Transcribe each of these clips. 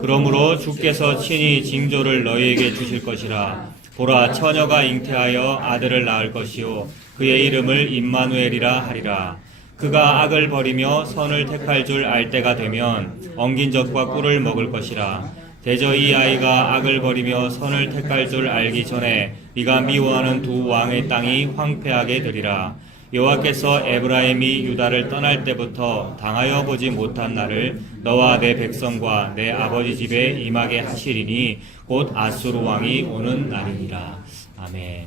그러므로 주께서 친히 징조를 너희에게 주실 것이라. 보라, 처녀가 잉태하여 아들을 낳을 것이요 그의 이름을 임마누엘이라 하리라. 그가 악을 버리며 선을 택할 줄 알 때가 되면 엉긴 젖과 꿀을 먹을 것이라. 대저 이 아이가 악을 버리며 선을 택할 줄 알기 전에 네가 미워하는 두 왕의 땅이 황폐하게 되리라. 여호와께서 에브라임이 유다를 떠날 때부터 당하여 보지 못한 날을 너와 내 백성과 내 아버지 집에 임하게 하시리니 곧 아수르 왕이 오는 날이니라. 아멘.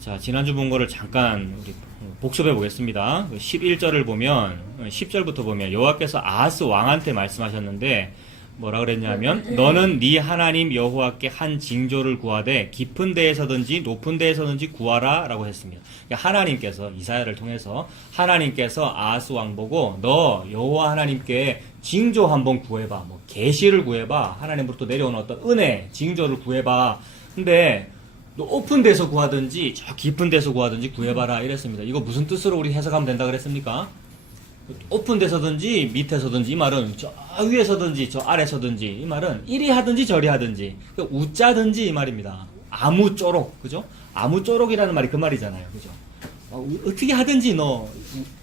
자, 지난주 본 거를 잠깐 우리 복습해 보겠습니다. 11절을 보면 10절부터 보면 여호와께서 아하스 왕한테 말씀하셨는데 뭐라 그랬냐면 너는 네 하나님 여호와께 한 징조를 구하되 깊은 데에서든지 높은 데에서든지 구하라 라고 했습니다. 그러니까 하나님께서 이사야를 통해서 하나님께서 아하스 왕 보고 너 여호와 하나님께 징조 한번 구해봐, 뭐 계시를 구해봐, 하나님으로부터 내려오는 어떤 은혜 징조를 구해봐. 근데 높은 데서 구하든지 저 깊은 데서 구하든지 구해봐라 이랬습니다. 이거 무슨 뜻으로 우리 해석하면 된다 그랬습니까? 높은 데서든지 밑에서든지, 이 말은 저 위에서든지 저 아래서든지, 이 말은 이리 하든지 저리 하든지, 우짜든지 이 말입니다. 아무쪼록, 그죠? 아무쪼록이라는 말이 그 말이잖아요, 그죠? 어떻게 하든지 너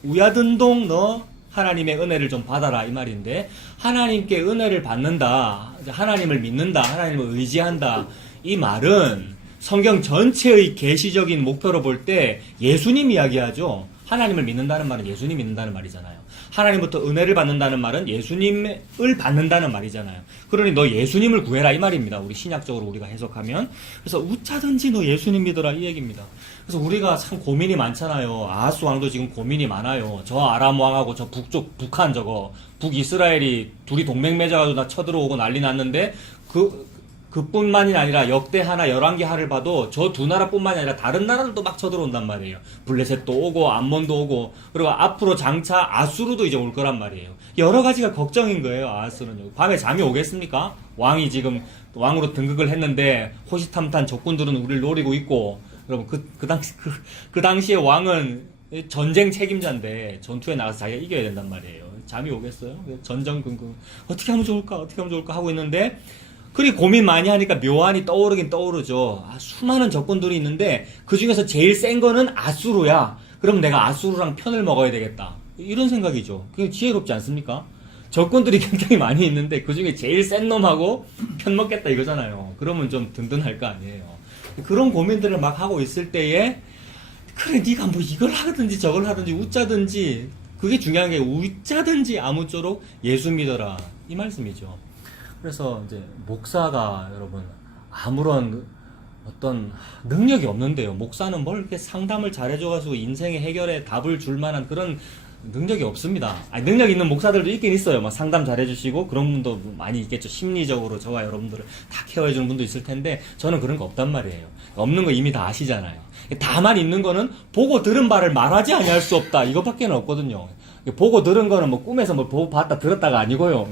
우야든동 너 하나님의 은혜를 좀 받아라 이 말인데, 하나님께 은혜를 받는다, 하나님을 믿는다, 하나님을 의지한다, 이 말은 성경 전체의 계시적인 목표로 볼 때 예수님 이야기하죠. 하나님을 믿는다는 말은 예수님 믿는다는 말이잖아요. 하나님부터 은혜를 받는다는 말은 예수님을 받는다는 말이잖아요. 그러니 너 예수님을 구해라 이 말입니다. 우리 신약적으로 우리가 해석하면. 그래서 우짜든지 너 예수님 믿어라 이 얘기입니다. 그래서 우리가 참 고민이 많잖아요. 아하스 왕도 지금 고민이 많아요. 저 아람 왕하고 저 북쪽 북한 저거 북이스라엘이 둘이 동맹 맺어가지고 나 쳐들어오고 난리 났는데 그뿐만이 아니라 역대 하나 11개 하를 봐도 저 두 나라뿐만이 아니라 다른 나라들도 막 쳐들어온단 말이에요. 블레셋도 오고 암몬도 오고, 그리고 앞으로 장차 아수르도 이제 올 거란 말이에요. 여러 가지가 걱정인 거예요. 아하스는요. 밤에 잠이 오겠습니까? 왕이 지금 왕으로 등극을 했는데 호시탐탐 적군들은 우리를 노리고 있고, 여러분 그 당시에 왕은 전쟁 책임자인데 전투에 나가서 자기가 이겨야 된단 말이에요. 잠이 오겠어요? 전전긍긍 어떻게 하면 좋을까 하고 있는데, 그리 고민 많이 하니까 묘안이 떠오르긴 떠오르죠. 수많은 적군들이 있는데 그 중에서 제일 센 거는 아수르야. 그럼 내가 아수르랑 편을 먹어야 되겠다. 이런 생각이죠. 그게 지혜롭지 않습니까? 적군들이 굉장히 많이 있는데 그 중에 제일 센 놈하고 편 먹겠다 이거잖아요. 그러면 좀 든든할 거 아니에요. 그런 고민들을 막 하고 있을 때에 그래 네가 뭐 이걸 하든지 저걸 하든지 웃자든지, 그게 중요한 게 웃자든지 아무쪼록 예수 믿어라 이 말씀이죠. 그래서 이제 목사가 여러분 아무런 어떤 능력이 없는데요. 목사는 뭘 이렇게 상담을 잘해줘가지고 인생의 해결에 답을 줄 만한 그런 능력이 없습니다. 능력 있는 목사들도 있긴 있어요. 막 상담 잘해주시고 그런 분도 많이 있겠죠. 심리적으로 저와 여러분들을 다 케어해주는 분도 있을 텐데 저는 그런 거 없단 말이에요. 없는 거 이미 다 아시잖아요. 다만 있는 거는 보고 들은 바를 말하지 아니할 수 없다. 이거밖에는 없거든요. 보고 들은 거는 뭐 꿈에서 뭐 보고 봤다 들었다가 아니고요.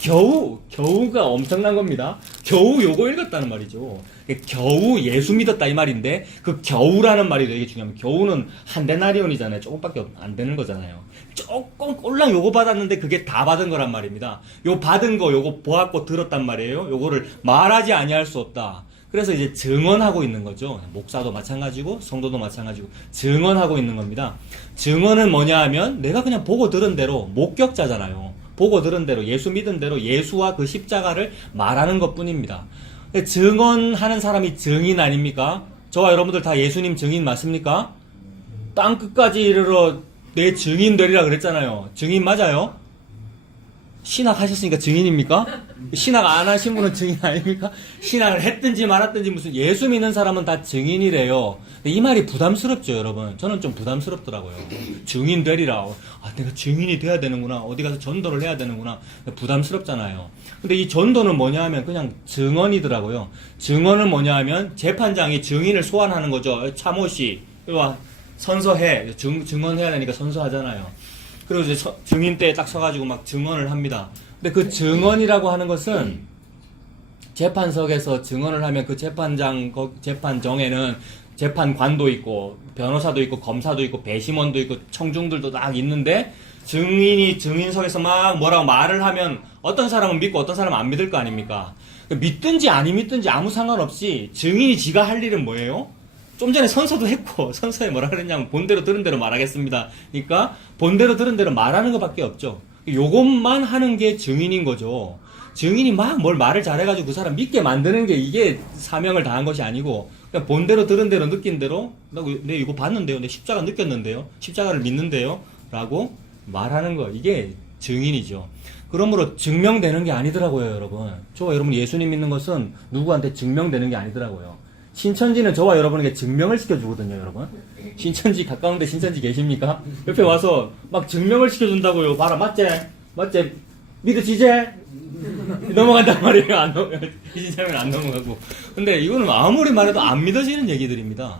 겨우가 엄청난 겁니다. 겨우 요거 읽었다는 말이죠. 겨우 예수 믿었다 이 말인데, 그 겨우라는 말이 되게 중요합니다. 겨우는 한 데나리온이잖아요. 조금밖에 안 되는 거잖아요. 조금 꼴랑 요거 받았는데 그게 다 받은 거란 말입니다. 요 받은 거 요거 보았고 들었단 말이에요. 요거를 말하지 아니할 수 없다. 그래서 이제 증언하고 있는 거죠. 목사도 마찬가지고 성도도 마찬가지고 증언하고 있는 겁니다. 증언은 뭐냐 하면 내가 그냥 보고 들은 대로, 목격자잖아요. 보고 들은 대로, 예수 믿은 대로 예수와 그 십자가를 말하는 것 뿐입니다. 증언하는 사람이 증인 아닙니까? 저와 여러분들 다 예수님 증인 맞습니까? 땅 끝까지 이르러 내 증인 되리라 그랬잖아요. 증인 맞아요? 신학하셨으니까 증인입니까? 신학 안 하신 분은 증인 아닙니까? 신학을 했든지 말았든지 무슨 예수 믿는 사람은 다 증인이래요. 이 말이 부담스럽죠, 여러분. 저는 좀 부담스럽더라고요. 증인 되리라. 내가 증인이 돼야 되는구나. 어디 가서 전도를 해야 되는구나. 부담스럽잖아요. 근데 이 전도는 뭐냐 하면 그냥 증언이더라고요. 증언은 뭐냐 하면 재판장이 증인을 소환하는 거죠. 차모씨, 와 선서해. 증언해야 되니까 선서하잖아요. 그리고 이제 증인 때에 딱 서가지고 막 증언을 합니다. 근데 그 증언이라고 하는 것은 재판석에서 증언을 하면 그 재판정에는 재판관도 있고 변호사도 있고 검사도 있고 배심원도 있고 청중들도 딱 있는데 증인이 증인석에서 막 뭐라고 말을 하면 어떤 사람은 믿고 어떤 사람은 안 믿을 거 아닙니까? 믿든지 아니 믿든지 아무 상관없이 증인이 지가 할 일은 뭐예요? 좀 전에 선서도 했고 선서에 뭐라 그랬냐면 본대로 들은 대로 말하겠습니다. 그러니까 본대로 들은 대로 말하는 것밖에 없죠. 요것만 하는 게 증인인 거죠. 증인이 막 뭘 말을 잘해가지고 그 사람 믿게 만드는 게 이게 사명을 다한 것이 아니고 그냥 본대로 들은 대로 느낀 대로 내 이거 봤는데요. 내 십자가 느꼈는데요. 십자가를 믿는데요. 라고 말하는 거. 이게 증인이죠. 그러므로 증명되는 게 아니더라고요, 여러분. 저와 여러분 예수님 믿는 것은 누구한테 증명되는 게 아니더라고요. 신천지는 저와 여러분에게 증명을 시켜주거든요, 여러분. 신천지 가까운데 신천지 계십니까? 옆에 와서 막 증명을 시켜준다고요. 봐라, 맞지? 맞지? 믿어지지? 넘어간단 말이에요. 이 진짜면 안 넘어가고. 근데 이거는 아무리 말해도 안 믿어지는 얘기들입니다.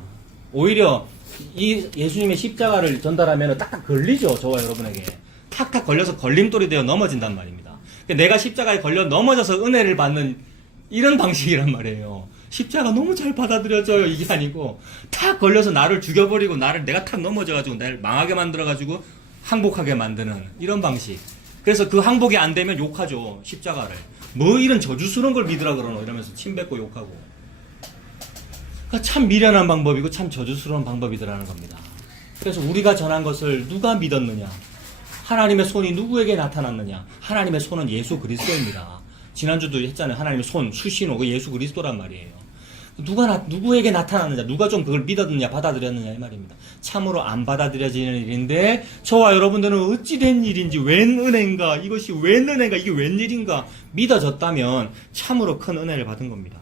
오히려 이 예수님의 십자가를 전달하면 딱딱 걸리죠, 저와 여러분에게. 탁탁 걸려서 걸림돌이 되어 넘어진단 말입니다. 내가 십자가에 걸려 넘어져서 은혜를 받는 이런 방식이란 말이에요. 십자가 너무 잘 받아들여져요. 이게 아니고 탁 걸려서 나를 죽여버리고 내가 탁 넘어져가지고 나를 망하게 만들어가지고 항복하게 만드는 이런 방식. 그래서 그 항복이 안 되면 욕하죠. 십자가를. 뭐 이런 저주스러운 걸 믿으라 그러노 이러면서 침 뱉고 욕하고. 그러니까 참 미련한 방법이고 참 저주스러운 방법이더라는 겁니다. 그래서 우리가 전한 것을 누가 믿었느냐? 하나님의 손이 누구에게 나타났느냐? 하나님의 손은 예수 그리스도입니다. 지난주도 했잖아요. 하나님의 손, 수신호, 그 예수 그리스도란 말이에요. 누구에게 나타났느냐? 누가 좀 그걸 믿었느냐? 받아들였느냐? 이 말입니다. 참으로 안 받아들여지는 일인데, 저와 여러분들은 어찌된 일인지, 웬 은혜인가? 이것이 웬 은혜인가? 이게 웬일인가? 믿어졌다면 참으로 큰 은혜를 받은 겁니다.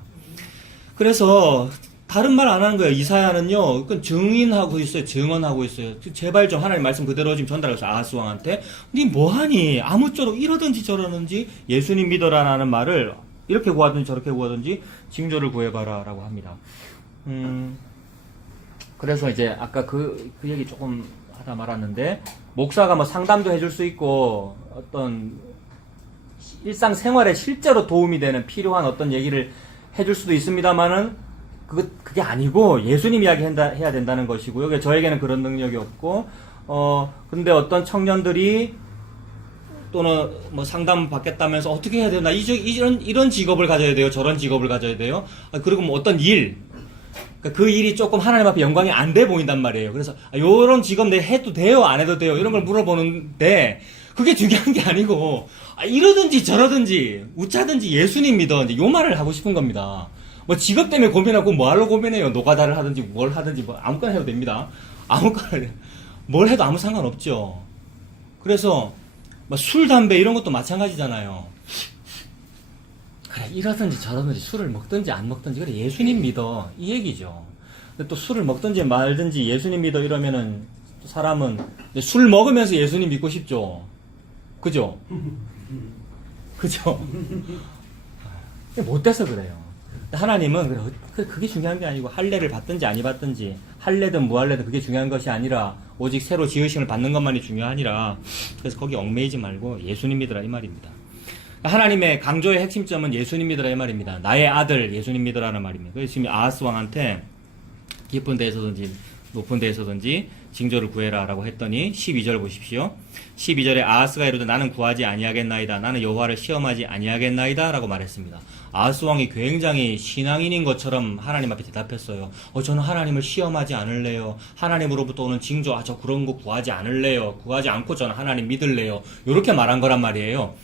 그래서, 다른 말 안 하는 거예요. 이사야는요, 그건 증인하고 있어요. 증언하고 있어요. 제발 좀 하나님 말씀 그대로 지금 전달해서 아하스 왕한테, 니 뭐하니? 아무쪼록 이러든지 저러든지 예수님 믿어라라는 말을 이렇게 구하든지 저렇게 구하든지 징조를 구해봐라 라고 합니다. 그래서 이제 아까 그 얘기 조금 하다 말았는데, 목사가 뭐 상담도 해줄 수 있고, 어떤 일상생활에 실제로 도움이 되는 필요한 어떤 얘기를 해줄 수도 있습니다만은, 그게 아니고 예수님 이야기 해야 된다는 것이고요. 저에게는 그런 능력이 없고, 근데 어떤 청년들이 또는 뭐 상담 받겠다면서 어떻게 해야 되나, 이런 직업을 가져야 돼요. 저런 직업을 가져야 돼요. 그리고 뭐 어떤 일, 그 일이 조금 하나님 앞에 영광이 안 돼 보인단 말이에요. 그래서 요런 직업 내 해도 돼요? 안 해도 돼요? 이런 걸 물어보는데, 그게 중요한 게 아니고, 이러든지 저러든지 웃자든지 예수님 믿어. 이제 요 말을 하고 싶은 겁니다. 뭐 직업 때문에 고민하고 뭐하러 고민해요. 노가다를 하든지 뭘 하든지 뭐 아무거나 해도 됩니다. 아무거나 뭘 해도 아무 상관없죠. 그래서 뭐 술, 담배 이런 것도 마찬가지잖아요. 그래, 이러든지 저러든지 술을 먹든지 안 먹든지 그래 예수님 믿어 이 얘기죠. 근데 또 술을 먹든지 말든지 예수님 믿어 이러면은 사람은 술 먹으면서 예수님 믿고 싶죠. 그죠? 그죠? 못 돼서 그래요. 하나님은 그게 중요한 게 아니고 할례를 받든지 아니 받든지 할례든 무할례든 그게 중요한 것이 아니라 오직 새로 지으심을 받는 것만이 중요하니라. 그래서 거기 얽매이지 말고 예수님 믿으라 이 말입니다. 하나님의 강조의 핵심점은 예수님 믿으라 이 말입니다. 나의 아들 예수님 믿으라는 말입니다. 그래서 지금 아하스 왕한테 깊은 데에서든지 높은 데에서든지 징조를 구해라 라고 했더니 12절 보십시오. 12절에 아하스가 이르되 나는 구하지 아니하겠나이다. 나는 여호와를 시험하지 아니하겠나이다 라고 말했습니다. 아하스 왕이 굉장히 신앙인인 것처럼 하나님 앞에 대답했어요. 저는 하나님을 시험하지 않을래요. 하나님으로부터 오는 징조, 저 그런 거 구하지 않을래요. 구하지 않고 저는 하나님 믿을래요. 이렇게 말한 거란 말이에요.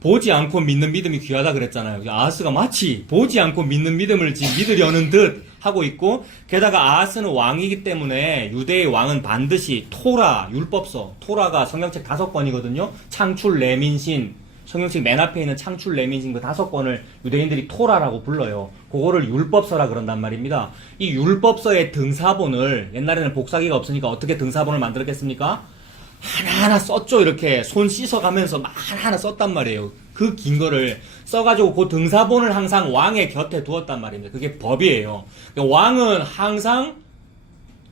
보지 않고 믿는 믿음이 귀하다 그랬잖아요. 아하스가 마치 보지 않고 믿는 믿음을 믿으려는 듯 하고 있고, 게다가 아하스는 왕이기 때문에 유대의 왕은 반드시 토라, 율법서, 토라가 성경책 5권이거든요. 창출, 레민신, 성경책 맨 앞에 있는 창출, 레민신 그 5권을 유대인들이 토라라고 불러요. 그거를 율법서라 그런단 말입니다. 이 율법서의 등사본을, 옛날에는 복사기가 없으니까 어떻게 등사본을 만들었겠습니까? 하나하나 썼죠. 이렇게 손 씻어가면서 막 하나하나 썼단 말이에요. 그 긴 거를 써가지고 그 등사본을 항상 왕의 곁에 두었단 말입니다. 그게 법이에요. 그러니까 왕은 항상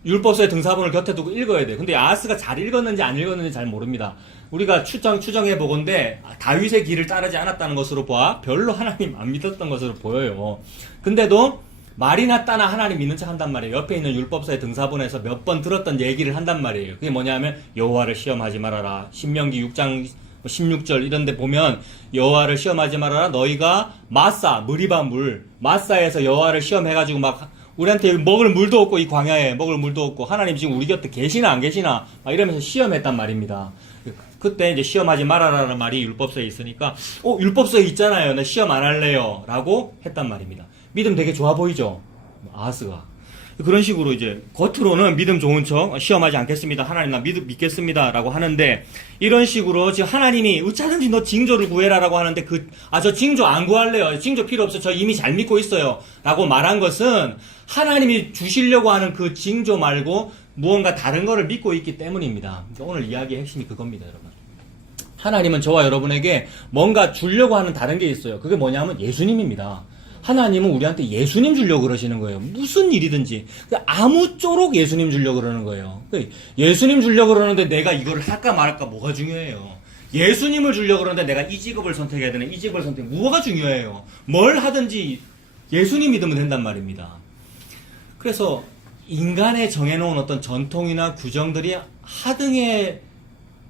율법서의 등사본을 곁에 두고 읽어야 돼요. 근데 아하스가 잘 읽었는지 안 읽었는지 잘 모릅니다. 우리가 추정해 보건데 다윗의 길을 따르지 않았다는 것으로 봐 별로 하나님 안 믿었던 것으로 보여요. 근데도 말이나 따나 하나님 믿는 척 한단 말이에요. 옆에 있는 율법서의 등사본에서 몇 번 들었던 얘기를 한단 말이에요. 그게 뭐냐면 여호와를 시험하지 말아라. 신명기 6장 16절 이런 데 보면 여호와를 시험하지 말아라. 너희가 마사, 무리바 물, 마사에서 여호와를 시험해가지고 막 우리한테 먹을 물도 없고 이 광야에 먹을 물도 없고 하나님 지금 우리 곁에 계시나 안 계시나 막 이러면서 시험했단 말입니다. 그때 이제 시험하지 말아라는 말이 율법서에 있으니까 율법서에 있잖아요. 나 시험 안 할래요. 라고 했단 말입니다. 믿음 되게 좋아 보이죠? 아하스가. 그런 식으로 이제 겉으로는 믿음 좋은 척 시험하지 않겠습니다. 하나님 나 믿겠습니다. 라고 하는데 이런 식으로 지금 하나님이 어쩌든지 너 징조를 구해라라고 하는데 저 징조 안 구할래요. 징조 필요 없어. 저 이미 잘 믿고 있어요. 라고 말한 것은 하나님이 주시려고 하는 그 징조 말고 무언가 다른 거를 믿고 있기 때문입니다. 오늘 이야기의 핵심이 그겁니다, 여러분. 하나님은 저와 여러분에게 뭔가 주려고 하는 다른 게 있어요. 그게 뭐냐면 예수님입니다. 하나님은 우리한테 예수님 주려고 그러시는 거예요. 무슨 일이든지. 아무쪼록 예수님 주려고 그러는 거예요. 예수님 주려고 그러는데 내가 이거를 할까 말할까 뭐가 중요해요. 예수님을 주려고 그러는데 내가 이 직업을 선택해야 되나 이 직업을 뭐가 중요해요. 뭘 하든지 예수님 믿으면 된단 말입니다. 그래서 인간의 정해놓은 어떤 전통이나 규정들이 하등에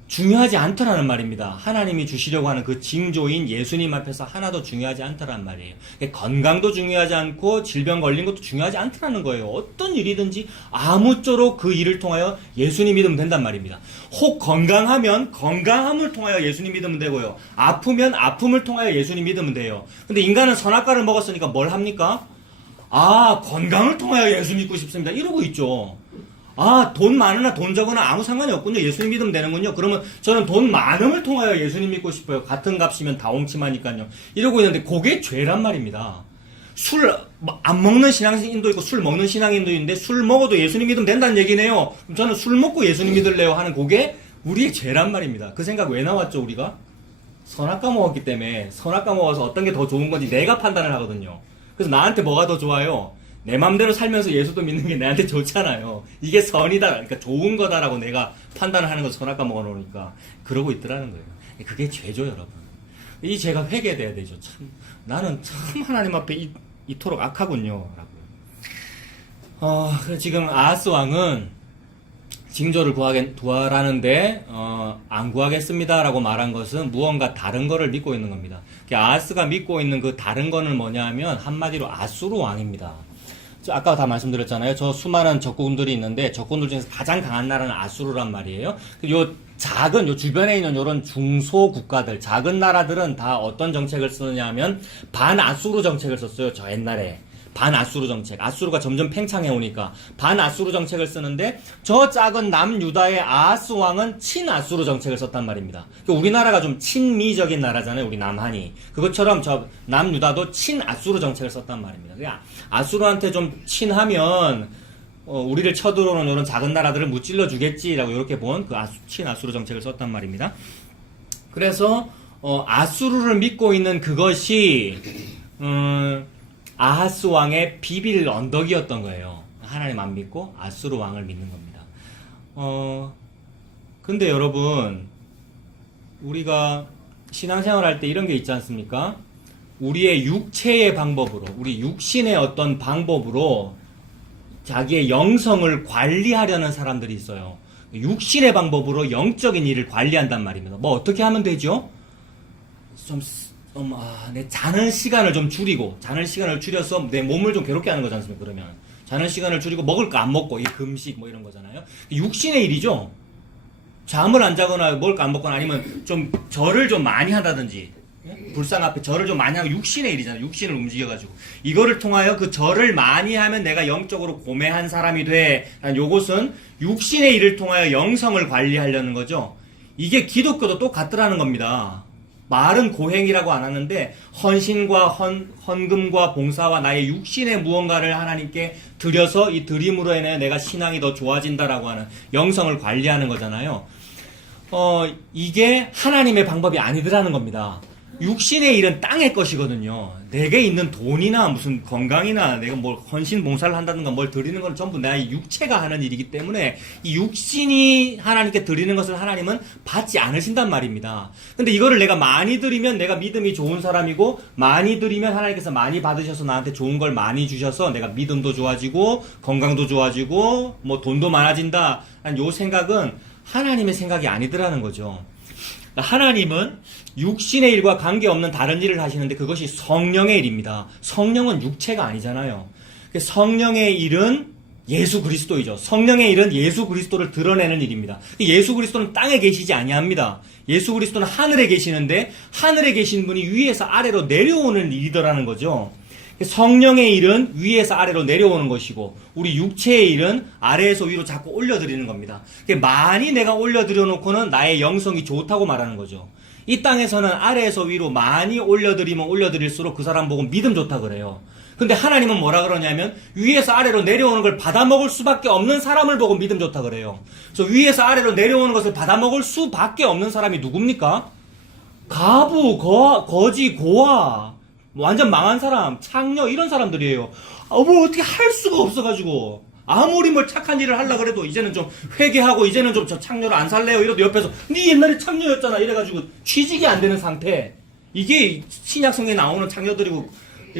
중요하지 않더라는 말입니다. 하나님이 주시려고 하는 그 징조인 예수님 앞에서 하나도 중요하지 않더란 말이에요. 건강도 중요하지 않고 질병 걸린 것도 중요하지 않더라는 거예요. 어떤 일이든지 아무쪼록 그 일을 통하여 예수님 믿으면 된단 말입니다. 혹 건강하면 건강함을 통하여 예수님 믿으면 되고요. 아프면 아픔을 통하여 예수님 믿으면 돼요. 근데 인간은 선악과를 먹었으니까 뭘 합니까? 건강을 통하여 예수 믿고 싶습니다. 이러고 있죠. 돈 많으나 돈 적으나 아무 상관이 없군요. 예수님 믿으면 되는군요. 그러면 저는 돈 많음을 통하여 예수님 믿고 싶어요. 같은 값이면 다 옹치마니까요. 이러고 있는데 그게 죄란 말입니다. 술 안 먹는 신앙인도 있고 술 먹는 신앙인도 있는데 술 먹어도 예수님 믿으면 된다는 얘기네요. 그럼 저는 술 먹고 예수님 믿을래요 하는 그게 우리의 죄란 말입니다. 그 생각 왜 나왔죠, 우리가? 선악과 먹었기 때문에 선악과 먹어서 어떤 게 더 좋은 건지 내가 판단을 하거든요. 그래서 나한테 뭐가 더 좋아요? 내 맘대로 살면서 예수도 믿는 게 내한테 좋잖아요. 이게 선이다, 그러니까 좋은 거다라고 내가 판단을 하는 거 선악과 먹어놓으니까 그러고 있더라는 거예요. 그게 죄죠, 여러분. 이 죄가 회개돼야 되죠. 참 나는 참 하나님 앞에 이토록 악하군요. 라고. 그래서 지금 아하스 왕은 징조를 구하라는데 안 구하겠습니다라고 말한 것은 무언가 다른 거를 믿고 있는 겁니다. 아하스가 믿고 있는 그 다른 거는 뭐냐 하면 한마디로 아수르 왕입니다. 아까 다 말씀드렸잖아요. 저 수많은 적군들이 있는데 적군들 중에서 가장 강한 나라는 아수르란 말이에요. 요 주변에 있는 요런 중소 국가들, 작은 나라들은 다 어떤 정책을 쓰느냐 하면 반아수르 정책을 썼어요. 저 옛날에. 반아수르 정책. 아수르가 점점 팽창해 오니까 반아수르 정책을 쓰는데 저 작은 남유다의 아하스 왕은 친아수르 정책을 썼단 말입니다. 우리나라가 좀 친미적인 나라잖아요. 우리 남한이. 그것처럼 저 남유다도 친아수르 정책을 썼단 말입니다. 그러니까 아수르한테 좀 친하면 우리를 쳐들어오는 이런 작은 나라들을 무찔러 주겠지라고 이렇게 본 그 친아수르 정책을 썼단 말입니다. 그래서 아수르를 믿고 있는 그것이 아하스 왕의 비빌 언덕이었던 거예요. 하나님 안 믿고 아수르 왕을 믿는 겁니다. 근데 여러분, 우리가 신앙생활 할 때 이런 게 있지 않습니까? 우리의 육체의 방법으로, 우리 육신의 어떤 방법으로 자기의 영성을 관리하려는 사람들이 있어요. 육신의 방법으로 영적인 일을 관리한단 말입니다. 뭐 어떻게 하면 되죠? 내 자는 시간을 좀 줄이고, 자는 시간을 줄여서 내 몸을 좀 괴롭게 하는 거지 않습니까? 그러면 자는 시간을 줄이고 먹을 거 안 먹고, 이 금식 뭐 이런 거잖아요. 육신의 일이죠. 잠을 안 자거나 먹을 거 안 먹거나 아니면 좀 절을 좀 많이 한다든지, 불상 앞에 절을 좀 많이 하고 육신의 일이잖아요. 육신을 움직여가지고 이거를 통하여 그 절을 많이 하면 내가 영적으로 고매한 사람이 돼. 요것은 육신의 일을 통하여 영성을 관리하려는 거죠. 이게 기독교도 똑같더라는 겁니다. 말은 고행이라고 안 하는데 헌신과 헌금과 봉사와 나의 육신의 무언가를 하나님께 드려서 이 드림으로 인해 내가 신앙이 더 좋아진다라고 하는 영성을 관리하는 거잖아요. 이게 하나님의 방법이 아니더라는 겁니다. 육신의 일은 땅의 것이거든요. 내게 있는 돈이나 무슨 건강이나 내가 뭘 헌신 봉사를 한다든가 뭘 드리는 건 전부 나의 육체가 하는 일이기 때문에 이 육신이 하나님께 드리는 것을 하나님은 받지 않으신단 말입니다. 근데 이거를 내가 많이 드리면 내가 믿음이 좋은 사람이고, 많이 드리면 하나님께서 많이 받으셔서 나한테 좋은 걸 많이 주셔서 내가 믿음도 좋아지고 건강도 좋아지고 뭐 돈도 많아진다. 요 생각은 하나님의 생각이 아니더라는 거죠. 하나님은 육신의 일과 관계없는 다른 일을 하시는데 그것이 성령의 일입니다. 성령은 육체가 아니잖아요. 성령의 일은 예수 그리스도이죠. 성령의 일은 예수 그리스도를 드러내는 일입니다. 예수 그리스도는 땅에 계시지 아니합니다. 예수 그리스도는 하늘에 계시는데 하늘에 계신 분이 위에서 아래로 내려오는 일이더라는 거죠. 성령의 일은 위에서 아래로 내려오는 것이고 우리 육체의 일은 아래에서 위로 자꾸 올려드리는 겁니다. 많이 내가 올려드려 놓고는 나의 영성이 좋다고 말하는 거죠. 이 땅에서는 아래에서 위로 많이 올려드리면 올려드릴수록 그 사람 보고 믿음 좋다 그래요. 근데 하나님은 뭐라 그러냐면 위에서 아래로 내려오는 걸 받아먹을 수밖에 없는 사람을 보고 믿음 좋다 그래요. 그래서 위에서 아래로 내려오는 것을 받아먹을 수밖에 없는 사람이 누굽니까? 가부, 거지, 고아, 완전 망한 사람, 창녀 이런 사람들이에요. 뭐 어떻게 할 수가 없어가지고 아무리 뭘 착한 일을 하려고 그래도 이제는 좀 회개하고 이제는 좀 저 창녀로 안 살래요 이러도 옆에서 네 옛날에 창녀였잖아 이래가지고 취직이 안 되는 상태. 이게 신약성경에 나오는 창녀들이고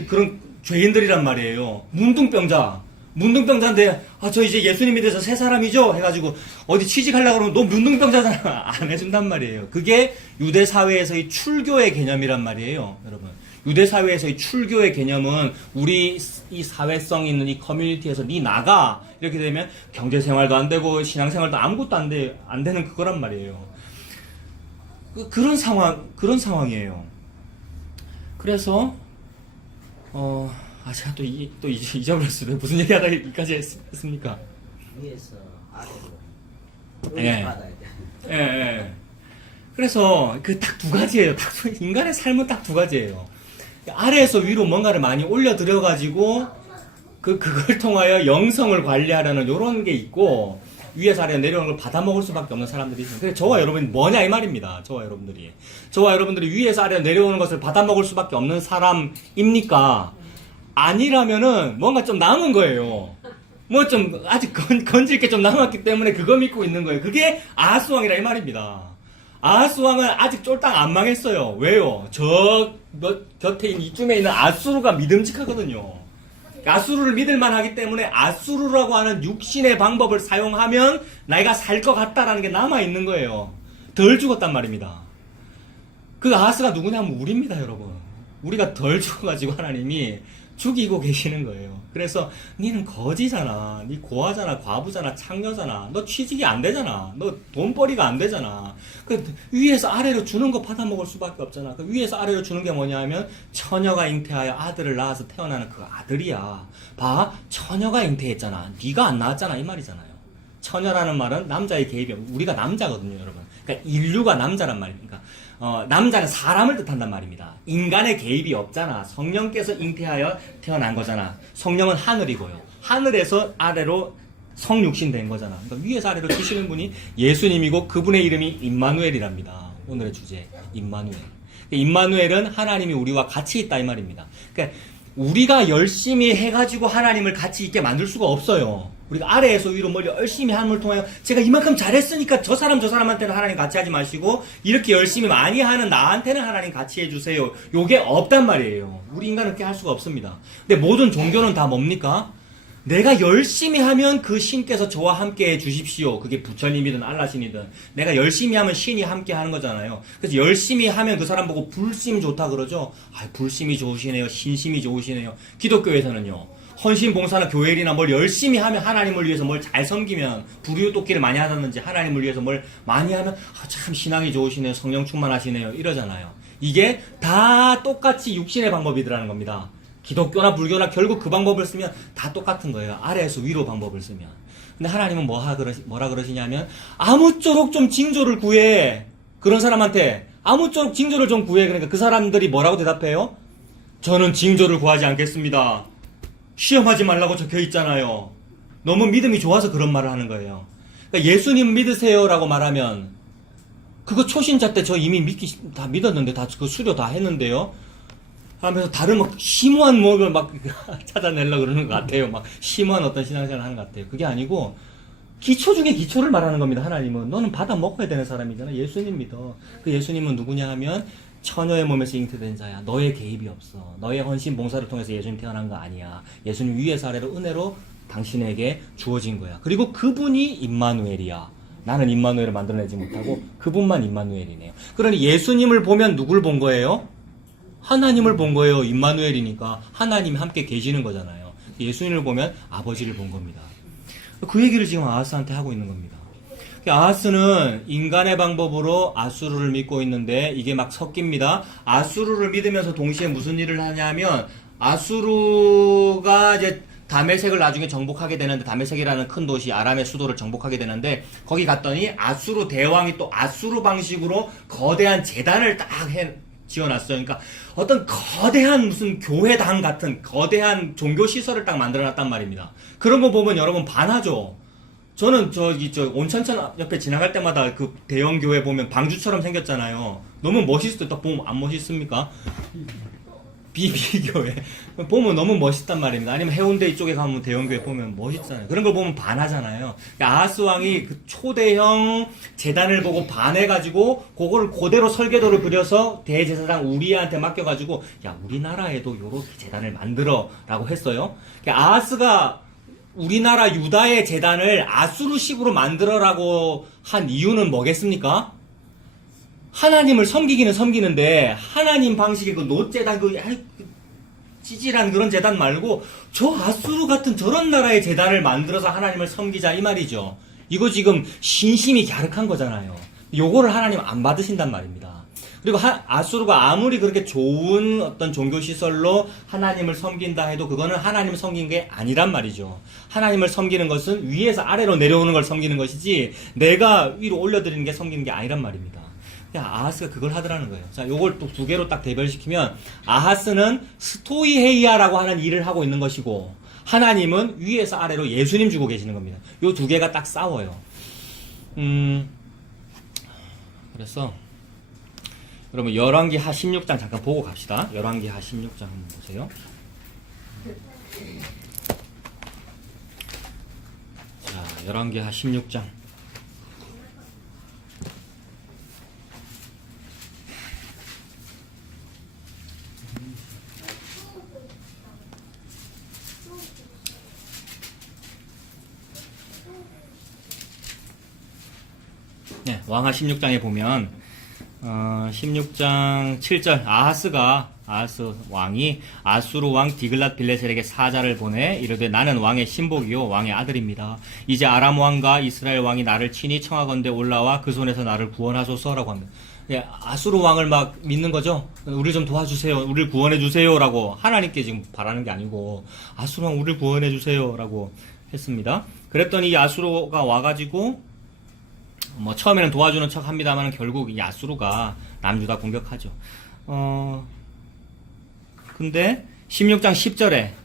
그런 죄인들이란 말이에요. 문둥병자인데 저 이제 예수님 믿어서 새 사람이죠 해가지고 어디 취직하려고 그러면 너 문둥병자잖아 안 해준단 말이에요. 그게 유대 사회에서의 출교의 개념이란 말이에요, 여러분. 유대 사회에서의 출교의 개념은 우리 이 사회성 있는 이 커뮤니티에서 니 나가 이렇게 되면 경제 생활도 안 되고 신앙 생활도 아무것도 안 되는 그거란 말이에요. 그런 상황이에요. 그래서 제가 또 잊어버렸어요. 무슨 얘기 하다 여기까지 했습니까? 위에서 아래로 예. 받아야 돼. 예. 그래서 그 딱 두 가지예요. 인간의 삶은 딱 두 가지예요. 아래에서 위로 뭔가를 많이 올려드려가지고 그걸 통하여 영성을 관리하려는 요런 게 있고, 위에서 아래로 내려오는 걸 받아먹을 수밖에 없는 사람들이 있어요. 그래서 저와 여러분이 뭐냐 이 말입니다. 저와 여러분들이 위에서 아래로 내려오는 것을 받아먹을 수밖에 없는 사람입니까? 아니라면은 뭔가 좀 남은 거예요. 뭐 좀 아직 건질 게 좀 남았기 때문에 그거 믿고 있는 거예요. 그게 아하스왕이라 이 말입니다. 아하스왕은 아직 쫄딱 안 망했어요. 왜요? 곁에 이쯤에 있는 아수르가 믿음직하거든요. 아수르를 믿을만 하기 때문에 아수르라고 하는 육신의 방법을 사용하면 내가 살 것 같다라는 게 남아있는 거예요. 덜 죽었단 말입니다. 그 아하스가 누구냐면 우리입니다, 여러분. 우리가 덜 죽어가지고 하나님이 죽이고 계시는 거예요. 그래서 니는 거지잖아, 니 고아잖아, 과부잖아, 창녀잖아, 너 취직이 안 되잖아, 너 돈벌이가 안 되잖아. 그 위에서 아래로 주는 거 받아먹을 수밖에 없잖아. 그 위에서 아래로 주는 게 뭐냐 하면 처녀가 잉태하여 아들을 낳아서 태어나는 그 아들이야. 봐, 처녀가 잉태했잖아, 니가 안 낳았잖아 이 말이잖아요. 처녀라는 말은 남자의 개입이, 우리가 남자거든요, 여러분. 그러니까 인류가 남자란 말입니다. 남자는 사람을 뜻한단 말입니다. 인간의 개입이 없잖아. 성령께서 잉태하여 태어난 거잖아. 성령은 하늘이고요. 하늘에서 아래로 성육신 된 거잖아. 그러니까 위에서 아래로 주시는 분이 예수님이고 그분의 이름이 임마누엘이랍니다. 오늘의 주제, 임마누엘. 임마누엘은 하나님이 우리와 같이 있다 이 말입니다. 그러니까 우리가 열심히 해가지고 하나님을 같이 있게 만들 수가 없어요. 우리가 아래에서 위로 뭘 열심히 함을 통하여 제가 이만큼 잘했으니까 저 사람한테는 하나님 같이 하지 마시고 이렇게 열심히 많이 하는 나한테는 하나님 같이 해주세요. 요게 없단 말이에요. 우리 인간은 그렇게 할 수가 없습니다. 근데 모든 종교는 다 뭡니까? 내가 열심히 하면 그 신께서 저와 함께 해 주십시오. 그게 부처님이든 알라신이든 내가 열심히 하면 신이 함께 하는 거잖아요. 그래서 열심히 하면 그 사람 보고 불심 좋다 그러죠. 불심이 좋으시네요. 신심이 좋으시네요. 기독교에서는요, 헌신 봉사나 교회일이나 뭘 열심히 하면, 하나님을 위해서 뭘 잘 섬기면, 불의의 돕기를 많이 하다든지 하나님을 위해서 뭘 많이 하면 참 신앙이 좋으시네요, 성령 충만하시네요 이러잖아요. 이게 다 똑같이 육신의 방법이더라는 겁니다. 기독교나 불교나 결국 그 방법을 쓰면 다 똑같은 거예요. 아래에서 위로 방법을 쓰면. 근데 하나님은 뭐라 그러시냐면 아무쪼록 좀 징조를 구해. 그런 사람한테 아무쪼록 징조를 좀 구해. 그러니까 그 사람들이 뭐라고 대답해요? 저는 징조를 구하지 않겠습니다. 시험하지 말라고 적혀 있잖아요. 너무 믿음이 좋아서 그런 말을 하는 거예요. 그러니까 예수님 믿으세요라고 말하면 그거 초신자 때 저 이미 다 믿었는데, 다 그 수료 다 했는데요. 하면서 다른 막 심오한 뭐를 막 찾아내려고 그러는 것 같아요. 막 심오한 어떤 신앙생활을 하는 것 같아요. 그게 아니고, 기초 중에 기초를 말하는 겁니다. 하나님은. 너는 받아 먹어야 되는 사람이잖아. 예수님 믿어. 그 예수님은 누구냐 하면, 처녀의 몸에서 잉태된 자야. 너의 개입이 없어. 너의 헌신 봉사를 통해서 예수님 태어난 거 아니야. 예수님 위에서 아래로 은혜로 당신에게 주어진 거야. 그리고 그분이 임마누엘이야. 나는 임마누엘을 만들어내지 못하고 그분만 임마누엘이네요. 그러니 예수님을 보면 누굴 본 거예요? 하나님을 본 거예요. 임마누엘이니까 하나님이 함께 계시는 거잖아요. 예수님을 보면 아버지를 본 겁니다. 그 얘기를 지금 아하스한테 하고 있는 겁니다. 아하스는 인간의 방법으로 아수르를 믿고 있는데 이게 막 섞입니다. 아수르를 믿으면서 동시에 무슨 일을 하냐면 아수르가 이제 다메섹을 나중에 정복하게 되는데, 다메섹이라는 큰 도시 아람의 수도를 정복하게 되는데, 거기 갔더니 아수르 대왕이 또 아수르 방식으로 거대한 제단을 딱 지어놨어요. 그러니까 어떤 거대한 무슨 교회당 같은 거대한 종교 시설을 딱 만들어놨단 말입니다. 그런 거 보면 여러분 반하죠. 저는 온천천 옆에 지나갈 때마다 그 대형 교회 보면 방주처럼 생겼잖아요. 너무 멋있어요. 딱 보면 안 멋있습니까? 비교회 보면 너무 멋있단 말입니다. 아니면 해운대 이쪽에 가면 대형교회 보면 멋있잖아요. 그런 걸 보면 반하잖아요. 아하스 왕이 그 초대형 제단을 보고 반해가지고 그거를 그대로 설계도를 그려서 대제사장 우리아한테 맡겨가지고, 야, 우리나라에도 요렇게 제단을 만들어 라고 했어요. 아하스가 우리나라 유다의 제단을 아수르식으로 만들어라고 한 이유는 뭐겠습니까? 하나님을 섬기기는 섬기는데 하나님 방식의 그 노제단, 그 찌질한 그런 제단 말고 저 아수르 같은 저런 나라의 제단을 만들어서 하나님을 섬기자 이 말이죠. 이거 지금 신심이 갸륵한 거잖아요. 요거를 하나님 안 받으신단 말입니다. 그리고 아수르가 아무리 그렇게 좋은 어떤 종교시설로 하나님을 섬긴다 해도 그거는 하나님을 섬긴 게 아니란 말이죠. 하나님을 섬기는 것은 위에서 아래로 내려오는 걸 섬기는 것이지 내가 위로 올려드리는 게 섬기는 게 아니란 말입니다. 아하스가 그걸 하더라는 거예요. 자, 요걸 또 두 개로 딱 대별시키면 아하스는 스토이헤이아라고 하는 일을 하고 있는 것이고 하나님은 위에서 아래로 예수님 주고 계시는 겁니다. 요 두 개가 딱 싸워요. 그래서 여러분 열왕기하 16장 잠깐 보고 갑시다. 열왕기하 16장 한번 보세요. 자, 열왕기하 16장. 네, 왕하 16장에 보면 16장 7절 아하스 왕이 아수르 왕 디글랏 빌레셀에게 사자를 보내 이르되 나는 왕의 신복이요 왕의 아들입니다. 이제 아람 왕과 이스라엘 왕이 나를 친히 청하건대 올라와 그 손에서 나를 구원하소서라고 합니다. 예, 아수르 왕을 막 믿는 거죠. 우리 좀 도와주세요. 우리를 구원해 주세요라고 하나님께 지금 바라는 게 아니고 아수르 왕 우리를 구원해 주세요라고 했습니다. 그랬더니 이 아수르가 와가지고 처음에는 도와주는 척 합니다만 결국 이 아수르가 남유다 공격하죠. 근데 16장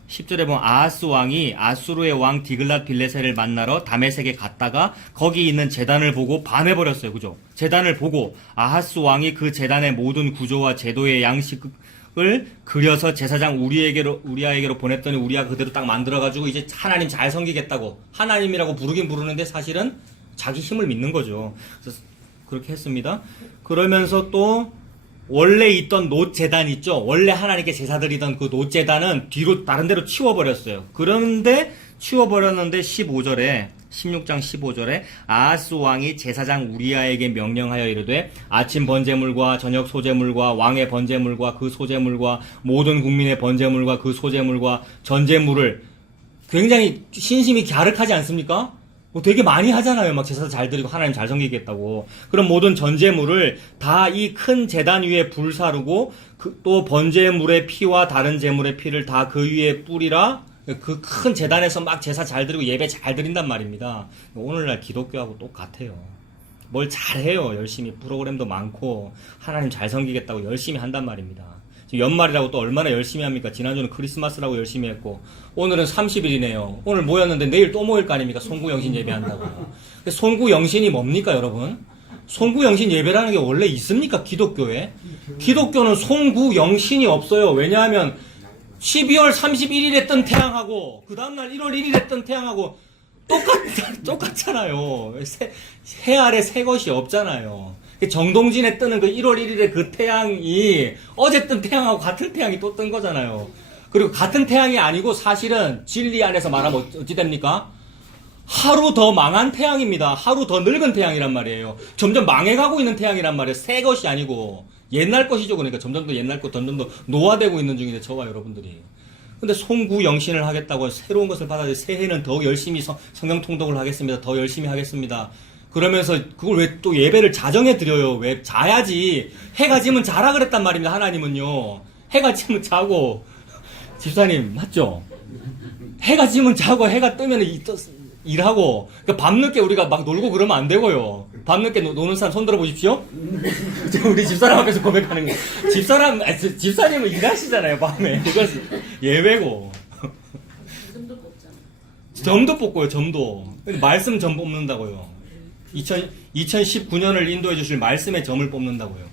10절에 보면 아하스 왕이 아수르의 왕 디글랏 빌레셀을 만나러 다메섹에 갔다가 거기 있는 제단을 보고 반해버렸어요. 그죠? 제단을 보고 아하스 왕이 그 제단의 모든 구조와 제도의 양식을 그려서 제사장 우리아에게로 보냈더니 우리아가 그대로 딱 만들어가지고 이제 하나님 잘 섬기겠다고 하나님이라고 부르긴 부르는데 사실은 자기 힘을 믿는 거죠. 그래서 그렇게 했습니다. 그러면서 또 원래 있던 놋제단 있죠. 원래 하나님께 제사 드리던 그 놋제단은 뒤로 다른 데로 치워버렸어요. 그런데 치워버렸는데 16장 15절에 아하스 왕이 제사장 우리아에게 명령하여 이르되 아침 번제물과 저녁 소제물과 왕의 번제물과 그 소제물과 모든 국민의 번제물과 그 소제물과 전제물을 굉장히 신심이 갸륵하지 않습니까? 되게 많이 하잖아요. 막 제사 잘 드리고 하나님 잘 섬기겠다고. 그럼 모든 전제물을 다 이 큰 제단 위에 불사르고 또 번제물의 피와 다른 제물의 피를 다 그 위에 뿌리라. 그 큰 제단에서 막 제사 잘 드리고 예배 잘 드린단 말입니다. 오늘날 기독교하고 똑같아요. 뭘 잘해요. 열심히 프로그램도 많고 하나님 잘 섬기겠다고 열심히 한단 말입니다. 연말이라고 또 얼마나 열심히 합니까? 지난주는 크리스마스라고 열심히 했고 오늘은 30일이네요. 오늘 모였는데 내일 또 모일 거 아닙니까? 송구영신 예배한다고. 송구영신이 뭡니까 여러분? 송구영신 예배라는 게 원래 있습니까? 기독교에? 기독교는 송구영신이 없어요. 왜냐하면 12월 31일에 뜬 태양하고 그 다음날 1월 1일에 뜬 태양하고 똑같잖아요. 해 아래 새 것이 없잖아요. 정동진에 뜨는 그 1월 1일에 그 태양이 어제 뜬 태양하고 같은 태양이 또 뜬 거잖아요. 그리고 같은 태양이 아니고 사실은 진리 안에서 말하면 어찌 됩니까? 하루 더 망한 태양입니다. 하루 더 늙은 태양이란 말이에요. 점점 망해가고 있는 태양이란 말이에요. 새 것이 아니고 옛날 것이죠. 그러니까 점점 더 옛날 것, 점점 더 노화되고 있는 중인데 저와 여러분들이. 근데 송구영신을 하겠다고 새로운 것을 받아들여 새해는 더 열심히 성경 통독을 하겠습니다. 더 열심히 하겠습니다. 그러면서 그걸 왜 또 예배를 자정해 드려요? 왜 자야지. 해가 지면 자라 그랬단 말입니다. 하나님은요. 해가 지면 자고. 집사님 맞죠? 해가 지면 자고 해가 뜨면 일하고. 그러니까 밤늦게 우리가 막 놀고 그러면 안 되고요. 밤늦게 노는 사람 손 들어 보십시오. 우리 집사람 앞에서 고백하는 거. 집사님은 일하시잖아요. 밤에. 그것은 예배고. 점도 뽑잖아. 점도 뽑고요. 점도. 말씀 점 뽑는다고요. 2019년을 인도해 주실 말씀의 점을 뽑는다고요.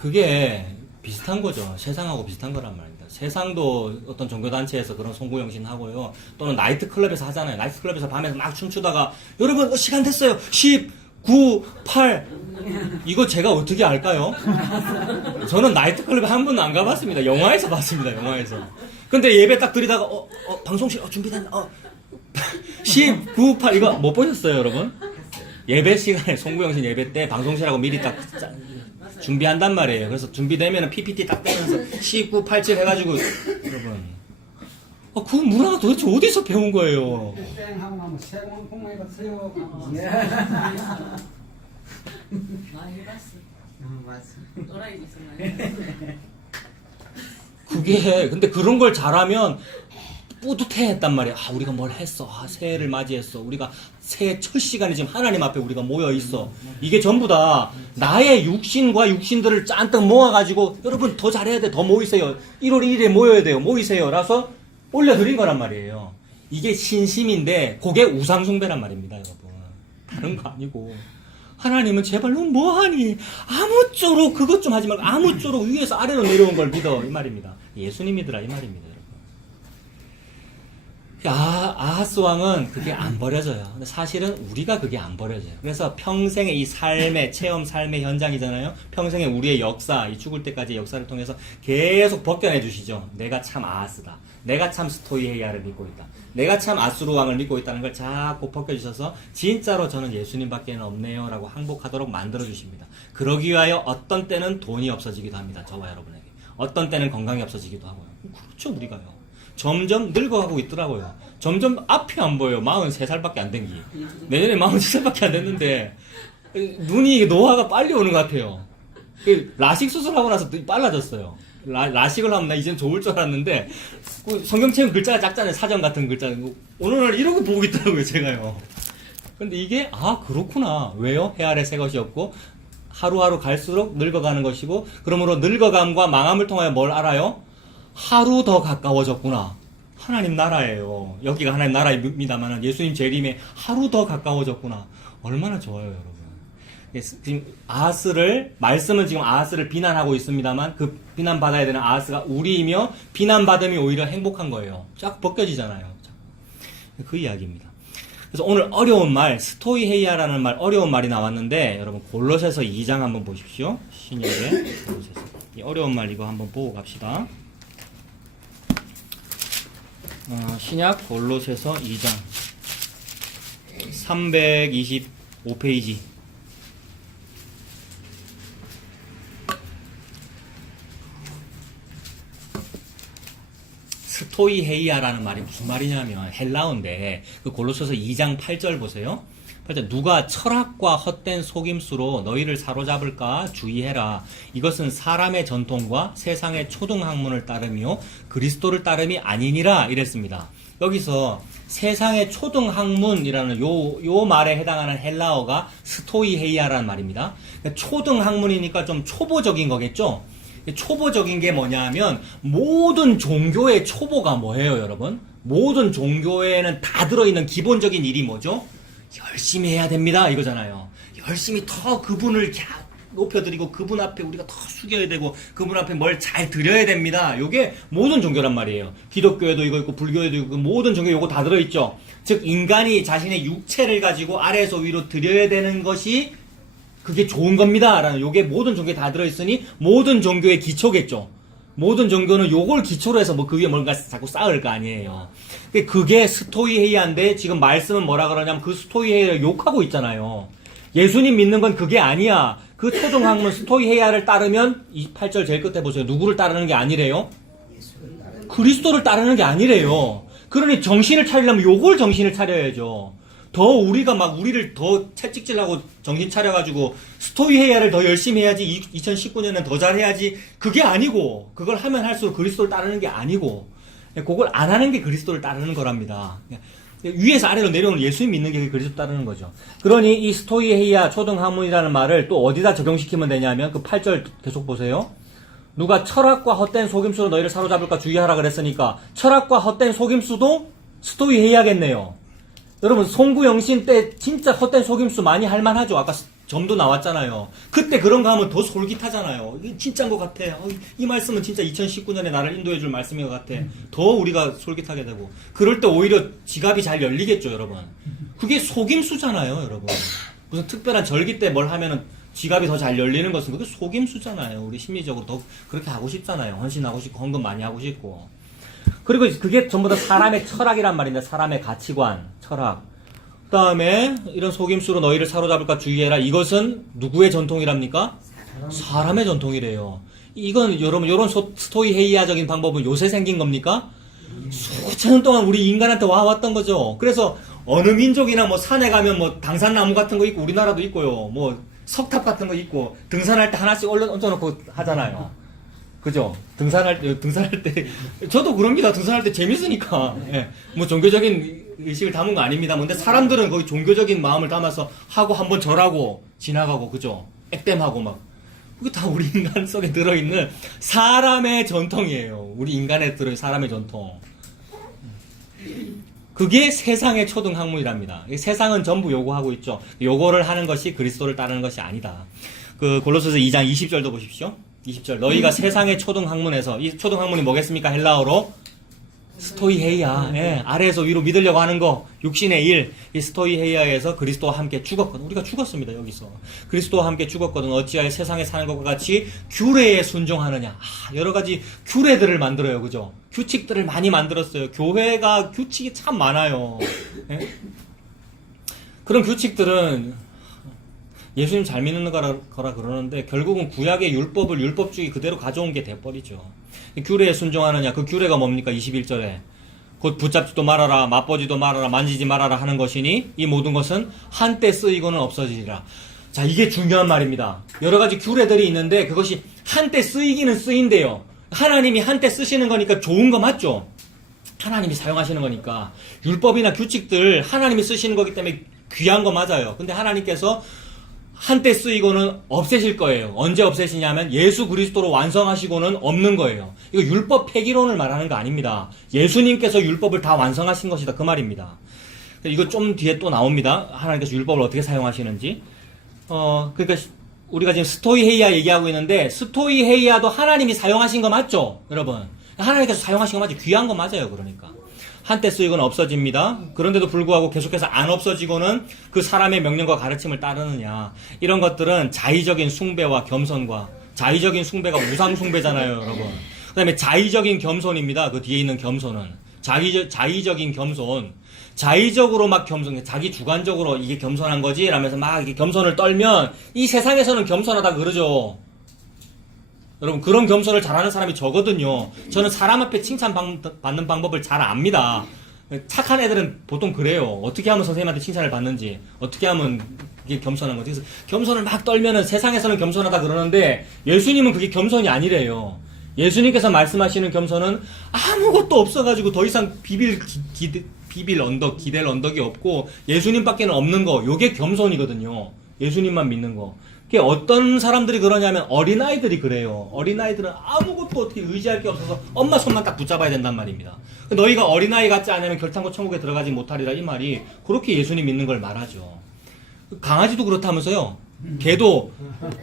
그게 비슷한 거죠. 세상하고 비슷한 거란 말입니다. 세상도 어떤 종교단체에서 그런 송구영신 하고요. 또는 나이트클럽에서 하잖아요. 나이트클럽에서 밤에서 막 춤추다가 여러분 시간 됐어요. 10, 9, 8 이거 제가 어떻게 알까요? 저는 나이트클럽에 한 번도 안 가봤습니다. 영화에서 봤습니다. 영화에서. 근데 예배 딱 드리다가 방송실 준비됐나? 10, 9, 8 이거 못 보셨어요 여러분? 예배 시간에 송구영신 예배 때 방송실하고 미리 딱 준비한단 말이에요. 그래서 준비되면 PPT 딱 떼면서 19, 87 해가지고 여러분 그 문화가 도대체 어디서 배운 거예요? 땡하고 나면 새로운 풍만이 같아요. 많이 해봤어. 맞아. 또라이에서 많이 해봤어. 그게 근데 그런 걸 잘하면 뿌듯해 했단 말이야. 우리가 뭘 했어. 새해를 맞이했어. 우리가 새해 첫 시간에 지금 하나님 앞에 우리가 모여 있어. 이게 전부 다 나의 육신과 육신들을 짠뜩 모아가지고 여러분 더 잘해야 돼. 더 모이세요. 1월 1일에 모여야 돼요. 모이세요. 라서 올려드린 거란 말이에요. 이게 신심인데 그게 우상숭배란 말입니다. 여러분. 다른 거 아니고. 하나님은 제발 너 뭐하니? 아무쪼록 그것 좀 하지 말고 아무쪼록 위에서 아래로 내려온 걸 믿어. 이 말입니다. 예수님이더라. 이 말입니다. 아하스 왕은 그게 안 버려져요. 근데 사실은 우리가 그게 안 버려져요. 그래서 평생의 이 삶의 체험, 삶의 현장이잖아요. 평생의 우리의 역사, 이 죽을 때까지의 역사를 통해서 계속 벗겨내 주시죠. 내가 참 아하스다. 내가 참 스토이헤이아를 믿고 있다. 내가 참 아수르 왕을 믿고 있다는 걸 자꾸 벗겨주셔서 진짜로 저는 예수님밖에는 없네요 라고 항복하도록 만들어 주십니다. 그러기 위하여 어떤 때는 돈이 없어지기도 합니다. 저와 여러분에게. 어떤 때는 건강이 없어지기도 하고요. 그렇죠. 우리가요. 점점 늙어가고 있더라고요. 점점 앞이 안 보여요. 43살밖에 안 된 게. 내년에 43살밖에 안 됐는데 눈이 노화가 빨리 오는 것 같아요. 라식 수술하고 나서 빨라졌어요. 라식을 하면 나 이젠 좋을 줄 알았는데 성경책은 글자가 작잖아요. 사전 같은 글자. 오늘 이러고 보고 있더라고요. 제가요. 근데 이게 그렇구나. 왜요? 해 아래 새 것이 없고 하루하루 갈수록 늙어가는 것이고 그러므로 늙어감과 망함을 통하여 뭘 알아요? 하루 더 가까워졌구나. 하나님 나라예요. 여기가 하나님 나라입니다만 예수님 재림에 하루 더 가까워졌구나. 얼마나 좋아요, 여러분. 지금 말씀은 지금 아하스를 비난하고 있습니다만 그 비난받아야 되는 아하스가 우리이며 비난받음이 오히려 행복한 거예요. 쫙 벗겨지잖아요. 그 이야기입니다. 그래서 오늘 어려운 말, 스토이헤이아라는 말, 어려운 말이 나왔는데 여러분 골로새서 2장 한번 보십시오. 신약의 골로새서. 이 어려운 말 이거 한번 보고 갑시다. 신약 골로새서 2장 325페이지. 스토이헤이아라는 말이 무슨 말이냐면 헬라어인데 그 골로새서 2장 8절 보세요. 8절 누가 철학과 헛된 속임수로 너희를 사로잡을까 주의해라. 이것은 사람의 전통과 세상의 초등학문을 따르며 그리스도를 따름이 아니니라 이랬습니다. 여기서 세상의 초등학문이라는 요 말에 해당하는 헬라어가 스토이헤이아라는 말입니다. 초등학문이니까 좀 초보적인 거겠죠. 초보적인 게 뭐냐면 모든 종교의 초보가 뭐예요, 여러분? 모든 종교에는 다 들어있는 기본적인 일이 뭐죠? 열심히 해야 됩니다 이거잖아요. 열심히 더 그분을 높여드리고 그분 앞에 우리가 더 숙여야 되고 그분 앞에 뭘 잘 드려야 됩니다. 요게 모든 종교란 말이에요. 기독교에도 이거 있고 불교에도 있고 모든 종교 요거 다 들어있죠. 즉 인간이 자신의 육체를 가지고 아래에서 위로 드려야 되는 것이 그게 좋은 겁니다. 라는 요게 모든 종교에 다 들어있으니 모든 종교의 기초겠죠. 모든 종교는 요걸 기초로 해서 뭐 그 위에 뭔가 자꾸 쌓을 거 아니에요. 그게 스토이헤이아인데 지금 말씀은 뭐라 그러냐면 그 스토이헤이아를 욕하고 있잖아요. 예수님 믿는 건 그게 아니야. 그 초등학문 스토이헤이아를 따르면 이 8절 제일 끝에 보세요. 누구를 따르는 게 아니래요? 그리스도를 따르는 게 아니래요. 그러니 정신을 차리려면 요걸 정신을 차려야죠. 더 우리가 막 우리를 더 채찍질하고 정신 차려가지고 스토이헤이아를 더 열심히 해야지 2019년엔 더 잘해야지 그게 아니고 그걸 하면 할수록 그리스도를 따르는 게 아니고 그걸 안 하는 게 그리스도를 따르는 거랍니다. 위에서 아래로 내려오는 예수님 믿는 게 그리스도 따르는 거죠. 그러니 이 스토이헤이아 초등학문이라는 말을 또 어디다 적용시키면 되냐면 그 8절 계속 보세요. 누가 철학과 헛된 속임수로 너희를 사로잡을까 주의하라 그랬으니까 철학과 헛된 속임수도 스토이헤이아겠네요. 여러분 송구영신 때 진짜 헛된 속임수 많이 할만하죠. 아까 점도 나왔잖아요. 그때 그런 거 하면 더 솔깃하잖아요. 이게 진짜인 것 같아. 이 말씀은 진짜 2019년에 나를 인도해줄 말씀인 것 같아. 더 우리가 솔깃하게 되고 그럴 때 오히려 지갑이 잘 열리겠죠, 여러분. 그게 속임수잖아요, 여러분. 무슨 특별한 절기 때 뭘 하면은 지갑이 더 잘 열리는 것은 그게 속임수잖아요. 우리 심리적으로 더 그렇게 하고 싶잖아요. 헌신하고 싶고 헌금 많이 하고 싶고. 그리고 그게 전부 다 사람의 철학이란 말인데 사람의 가치관, 철학. 그 다음에 이런 속임수로 너희를 사로잡을까 주의해라. 이것은 누구의 전통이랍니까? 사람의 전통이래요. 이건 여러분 이런 스토이헤이아적인 방법은 요새 생긴 겁니까? 수천 년 동안 우리 인간한테 와왔던 거죠. 그래서 어느 민족이나 뭐 산에 가면 뭐 당산나무 같은 거 있고 우리나라도 있고요. 뭐 석탑 같은 거 있고 등산할 때 하나씩 얹어놓고 하잖아요. 그죠? 등산할 때 저도 그럽니다. 등산할 때 재밌으니까. 예. 뭐 종교적인 의식을 담은 거 아닙니다. 근데 사람들은 거기 종교적인 마음을 담아서 하고 한번 절하고 지나가고 그죠? 액땜하고 막 그게 다 우리 인간 속에 들어있는 사람의 전통이에요. 우리 인간에 들어있는 사람의 전통. 그게 세상의 초등학문이랍니다. 세상은 전부 요구하고 있죠. 요거를 하는 것이 그리스도를 따르는 것이 아니다. 그 골로새서 2장 20절도 보십시오. 20절 너희가 세상의 초등학문에서 이 초등학문이 뭐겠습니까? 헬라어로 스토이헤이아. 예, 아래에서 위로 믿으려고 하는 거 육신의 일. 이 스토이헤이아에서 그리스도와 함께 죽었거든. 우리가 죽었습니다. 여기서 그리스도와 함께 죽었거든. 어찌하여 세상에 사는 것과 같이 규례에 순종하느냐. 여러 가지 규례들을 만들어요. 그죠? 규칙들을 많이 만들었어요. 교회가 규칙이 참 많아요. 예? 그런 규칙들은 예수님 잘 믿는 거라 그러는데 결국은 구약의 율법을 율법주의 그대로 가져온 게 돼버리죠. 규례에 순종하느냐. 그 규례가 뭡니까? 21절에 곧 붙잡지도 말아라, 맛보지도 말아라, 만지지 말아라 하는 것이니 이 모든 것은 한때 쓰이고는 없어지리라. 자, 이게 중요한 말입니다. 여러 가지 규례들이 있는데 그것이 한때 쓰이기는 쓰인대요. 하나님이 한때 쓰시는 거니까 좋은 거 맞죠? 하나님이 사용하시는 거니까. 율법이나 규칙들 하나님이 쓰시는 거기 때문에 귀한 거 맞아요. 근데 하나님께서 한때 쓰이고는 없애실 거예요. 언제 없애시냐면 예수 그리스도로 완성하시고는 없는 거예요. 이거 율법 폐기론을 말하는 거 아닙니다. 예수님께서 율법을 다 완성하신 것이다. 그 말입니다. 이거 좀 뒤에 또 나옵니다. 하나님께서 율법을 어떻게 사용하시는지. 그러니까 우리가 지금 스토이헤이아 얘기하고 있는데 스토이헤이아도 하나님이 사용하신 거 맞죠? 여러분. 하나님께서 사용하신 거 맞죠? 귀한 거 맞아요. 그러니까. 한때 쓰이고는 없어집니다. 그런데도 불구하고 계속해서 안 없어지고는 그 사람의 명령과 가르침을 따르느냐. 이런 것들은 자의적인 숭배와 겸손과 자의적인 숭배가 우상 숭배잖아요, 여러분. 그 다음에 자의적인 겸손입니다. 그 뒤에 있는 겸손은. 자의적인 겸손. 자의적으로 막 겸손, 자기 주관적으로 이게 겸손한 거지? 라면서 막 이렇게 겸손을 떨면 이 세상에서는 겸손하다 그러죠. 여러분 그런 겸손을 잘하는 사람이 저거든요. 저는 사람 앞에 칭찬받는 방법을 잘 압니다. 착한 애들은 보통 그래요. 어떻게 하면 선생님한테 칭찬을 받는지 어떻게 하면 그게 겸손한 거지. 그래서 겸손을 막 떨면은 세상에서는 겸손하다 그러는데 예수님은 그게 겸손이 아니래요. 예수님께서 말씀하시는 겸손은 아무것도 없어가지고 더 이상 기댈 언덕이 없고 예수님밖에는 없는 거. 요게 겸손이거든요. 예수님만 믿는 거. 어떤 사람들이 그러냐면 어린아이들이 그래요. 어린아이들은 아무것도 어떻게 의지할 게 없어서 엄마 손만 딱 붙잡아야 된단 말입니다. 너희가 어린아이 같지 않으면 결탄고 천국에 들어가지 못하리라 이 말이 그렇게 예수님 믿는 걸 말하죠. 강아지도 그렇다면서요. 개도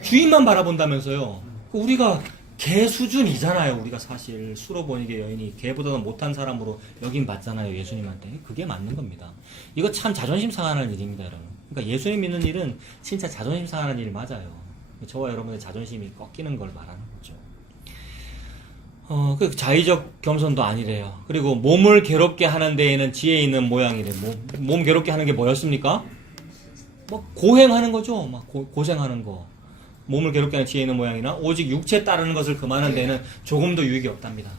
주인만 바라본다면서요. 우리가 개 수준이잖아요. 우리가 사실 수로 보니게 여인이 개보다는 못한 사람으로 여긴 받잖아요. 예수님한테. 그게 맞는 겁니다. 이거 참 자존심 상하는 일입니다, 여러분. 그러니까 예수님 믿는 일은 진짜 자존심 상하는 일 맞아요. 저와 여러분의 자존심이 꺾이는 걸 말하는 거죠. 그 자의적 겸손도 아니래요. 그리고 몸을 괴롭게 하는 데에는 지혜 있는 모양이래. 몸 괴롭게 하는 게 뭐였습니까? 뭐 고행하는 거죠. 막 고생하는 거. 몸을 괴롭게 하는 지혜 있는 모양이나 오직 육체 따르는 것을 금하는 데는 조금도 유익이 없답니다.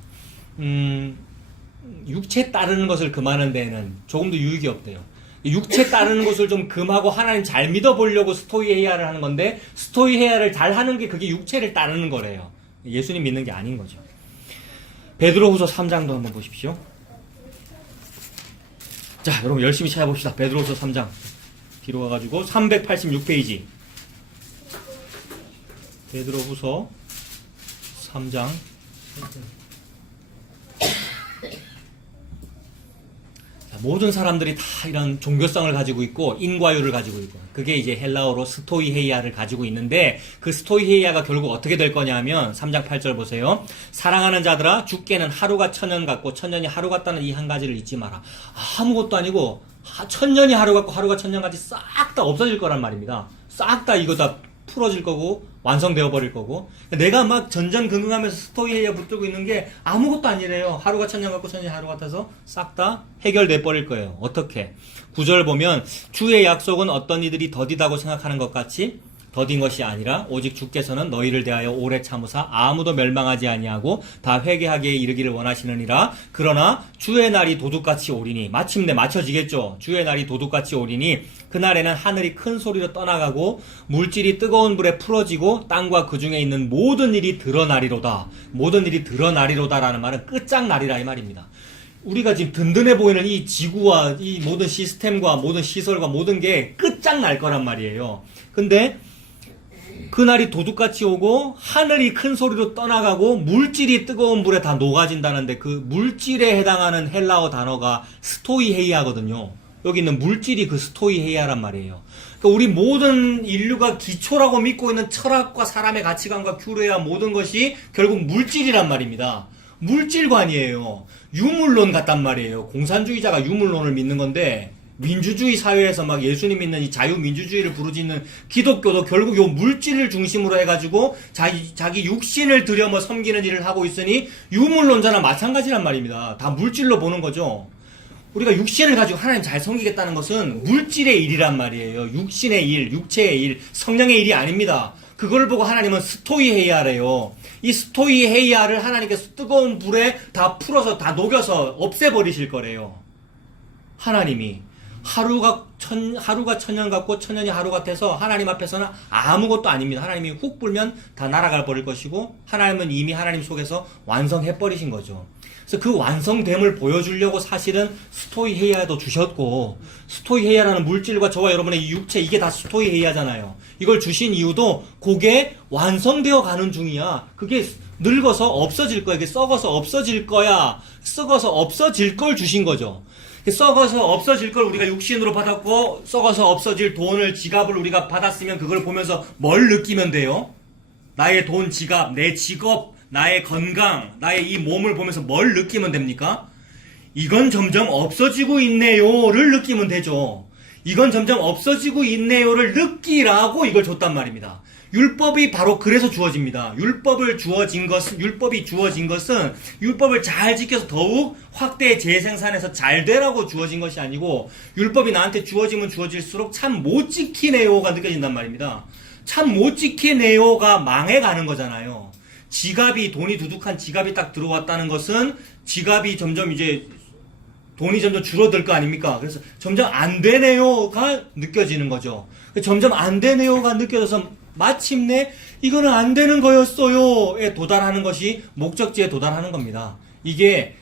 육체 따르는 것을 금하는 데는 조금도 유익이 없대요. 육체 따르는 것을 좀 금하고 하나님 잘 믿어보려고 스토이헤이아를 하는 건데 스토이헤이아를 잘 하는 게 그게 육체를 따르는 거래요. 예수님 믿는 게 아닌 거죠. 베드로후서 3장도 한번 보십시오. 자, 여러분 열심히 찾아봅시다. 베드로후서 3장 뒤로 가가지고 386페이지 베드로후서 3장 모든 사람들이 다 이런 종교성을 가지고 있고 인과율을 가지고 있고 그게 이제 헬라어로 스토이헤이아를 가지고 있는데 그 스토이헤이아가 결국 어떻게 될 거냐면 3장 8절 보세요. 사랑하는 자들아 주께는 하루가 천년 같고 천년이 하루 같다는 이 한 가지를 잊지 마라. 아무것도 아니고 천년이 하루 같고 하루가 천년 같이 싹 다 없어질 거란 말입니다. 싹 다 이거 다 풀어질 거고 완성되어 버릴 거고 내가 막 전전긍긍하면서 스토이헤이아 붙들고 있는 게 아무것도 아니래요. 하루가 천년 같고 천년이 하루 같아서 싹 다 해결돼 버릴 거예요. 어떻게? 9절 보면 주의 약속은 어떤 이들이 더디다고 생각하는 것 같이 더딘 것이 아니라 오직 주께서는 너희를 대하여 오래 참으사 아무도 멸망하지 아니하고 다 회개하기에 이르기를 원하시느니라. 그러나 주의 날이 도둑같이 오리니 마침내 맞춰지겠죠. 주의 날이 도둑같이 오리니 그날에는 하늘이 큰 소리로 떠나가고 물질이 뜨거운 불에 풀어지고 땅과 그 중에 있는 모든 일이 드러나리로다. 모든 일이 드러나리로다라는 말은 끝장나리라 이 말입니다. 우리가 지금 든든해 보이는 이 지구와 이 모든 시스템과 모든 시설과 모든 게 끝장날 거란 말이에요. 근데 그날이 도둑같이 오고 하늘이 큰 소리로 떠나가고 물질이 뜨거운 불에 다 녹아진다는데 그 물질에 해당하는 헬라어 단어가 스토이헤이아거든요. 여기 있는 물질이 그 스토이헤이아란 말이에요. 그러니까 우리 모든 인류가 기초라고 믿고 있는 철학과 사람의 가치관과 규례와 모든 것이 결국 물질이란 말입니다. 물질관이에요. 유물론 같단 말이에요. 공산주의자가 유물론을 믿는 건데 민주주의 사회에서 막 예수님 믿는 이 자유민주주의를 부르짖는 기독교도 결국 요 물질을 중심으로 해가지고 자기 육신을 들여 뭐 섬기는 일을 하고 있으니 유물론자나 마찬가지란 말입니다. 다 물질로 보는 거죠. 우리가 육신을 가지고 하나님 잘 섬기겠다는 것은 물질의 일이란 말이에요. 육신의 일, 육체의 일, 성령의 일이 아닙니다. 그걸 보고 하나님은 스토이헤이아래요. 이 스토이헤이아를 하나님께서 뜨거운 불에 다 풀어서 다 녹여서 없애버리실 거래요. 하나님이. 하루가 천년 같고 천년이 하루 같아서 하나님 앞에서는 아무것도 아닙니다. 하나님이 훅 불면 다 날아가 버릴 것이고 하나님은 이미 하나님 속에서 완성해 버리신 거죠. 그래서 그 완성됨을 보여주려고 사실은 스토이헤이아도 주셨고 스토이헤이아라는 물질과 저와 여러분의 이 육체 이게 다 스토이헤이아잖아요. 이걸 주신 이유도 그게 완성되어 가는 중이야. 그게 늙어서 없어질 거야. 이게 썩어서 없어질 거야. 썩어서 없어질 걸 주신 거죠. 썩어서 없어질 걸 우리가 육신으로 받았고 썩어서 없어질 돈을 지갑을 우리가 받았으면 그걸 보면서 뭘 느끼면 돼요? 나의 돈 지갑, 내 직업, 나의 건강, 나의 이 몸을 보면서 뭘 느끼면 됩니까? 이건 점점 없어지고 있네요를 느끼면 되죠. 이건 점점 없어지고 있네요를 느끼라고 이걸 줬단 말입니다. 율법이 바로 그래서 주어집니다. 율법이 주어진 것은 율법을 잘 지켜서 더욱 확대 재생산해서 잘 되라고 주어진 것이 아니고 율법이 나한테 주어지면 주어질수록 참 못 지키네요가 느껴진단 말입니다. 참 못 지키네요가 망해가는 거잖아요. 돈이 두둑한 지갑이 딱 들어왔다는 것은 지갑이 점점 이제 돈이 점점 줄어들 거 아닙니까? 그래서 점점 안 되네요가 느껴지는 거죠. 점점 안 되네요가 느껴져서 마침내 이거는 안 되는 거였어요에 도달하는 것이 목적지에 도달하는 겁니다. 이게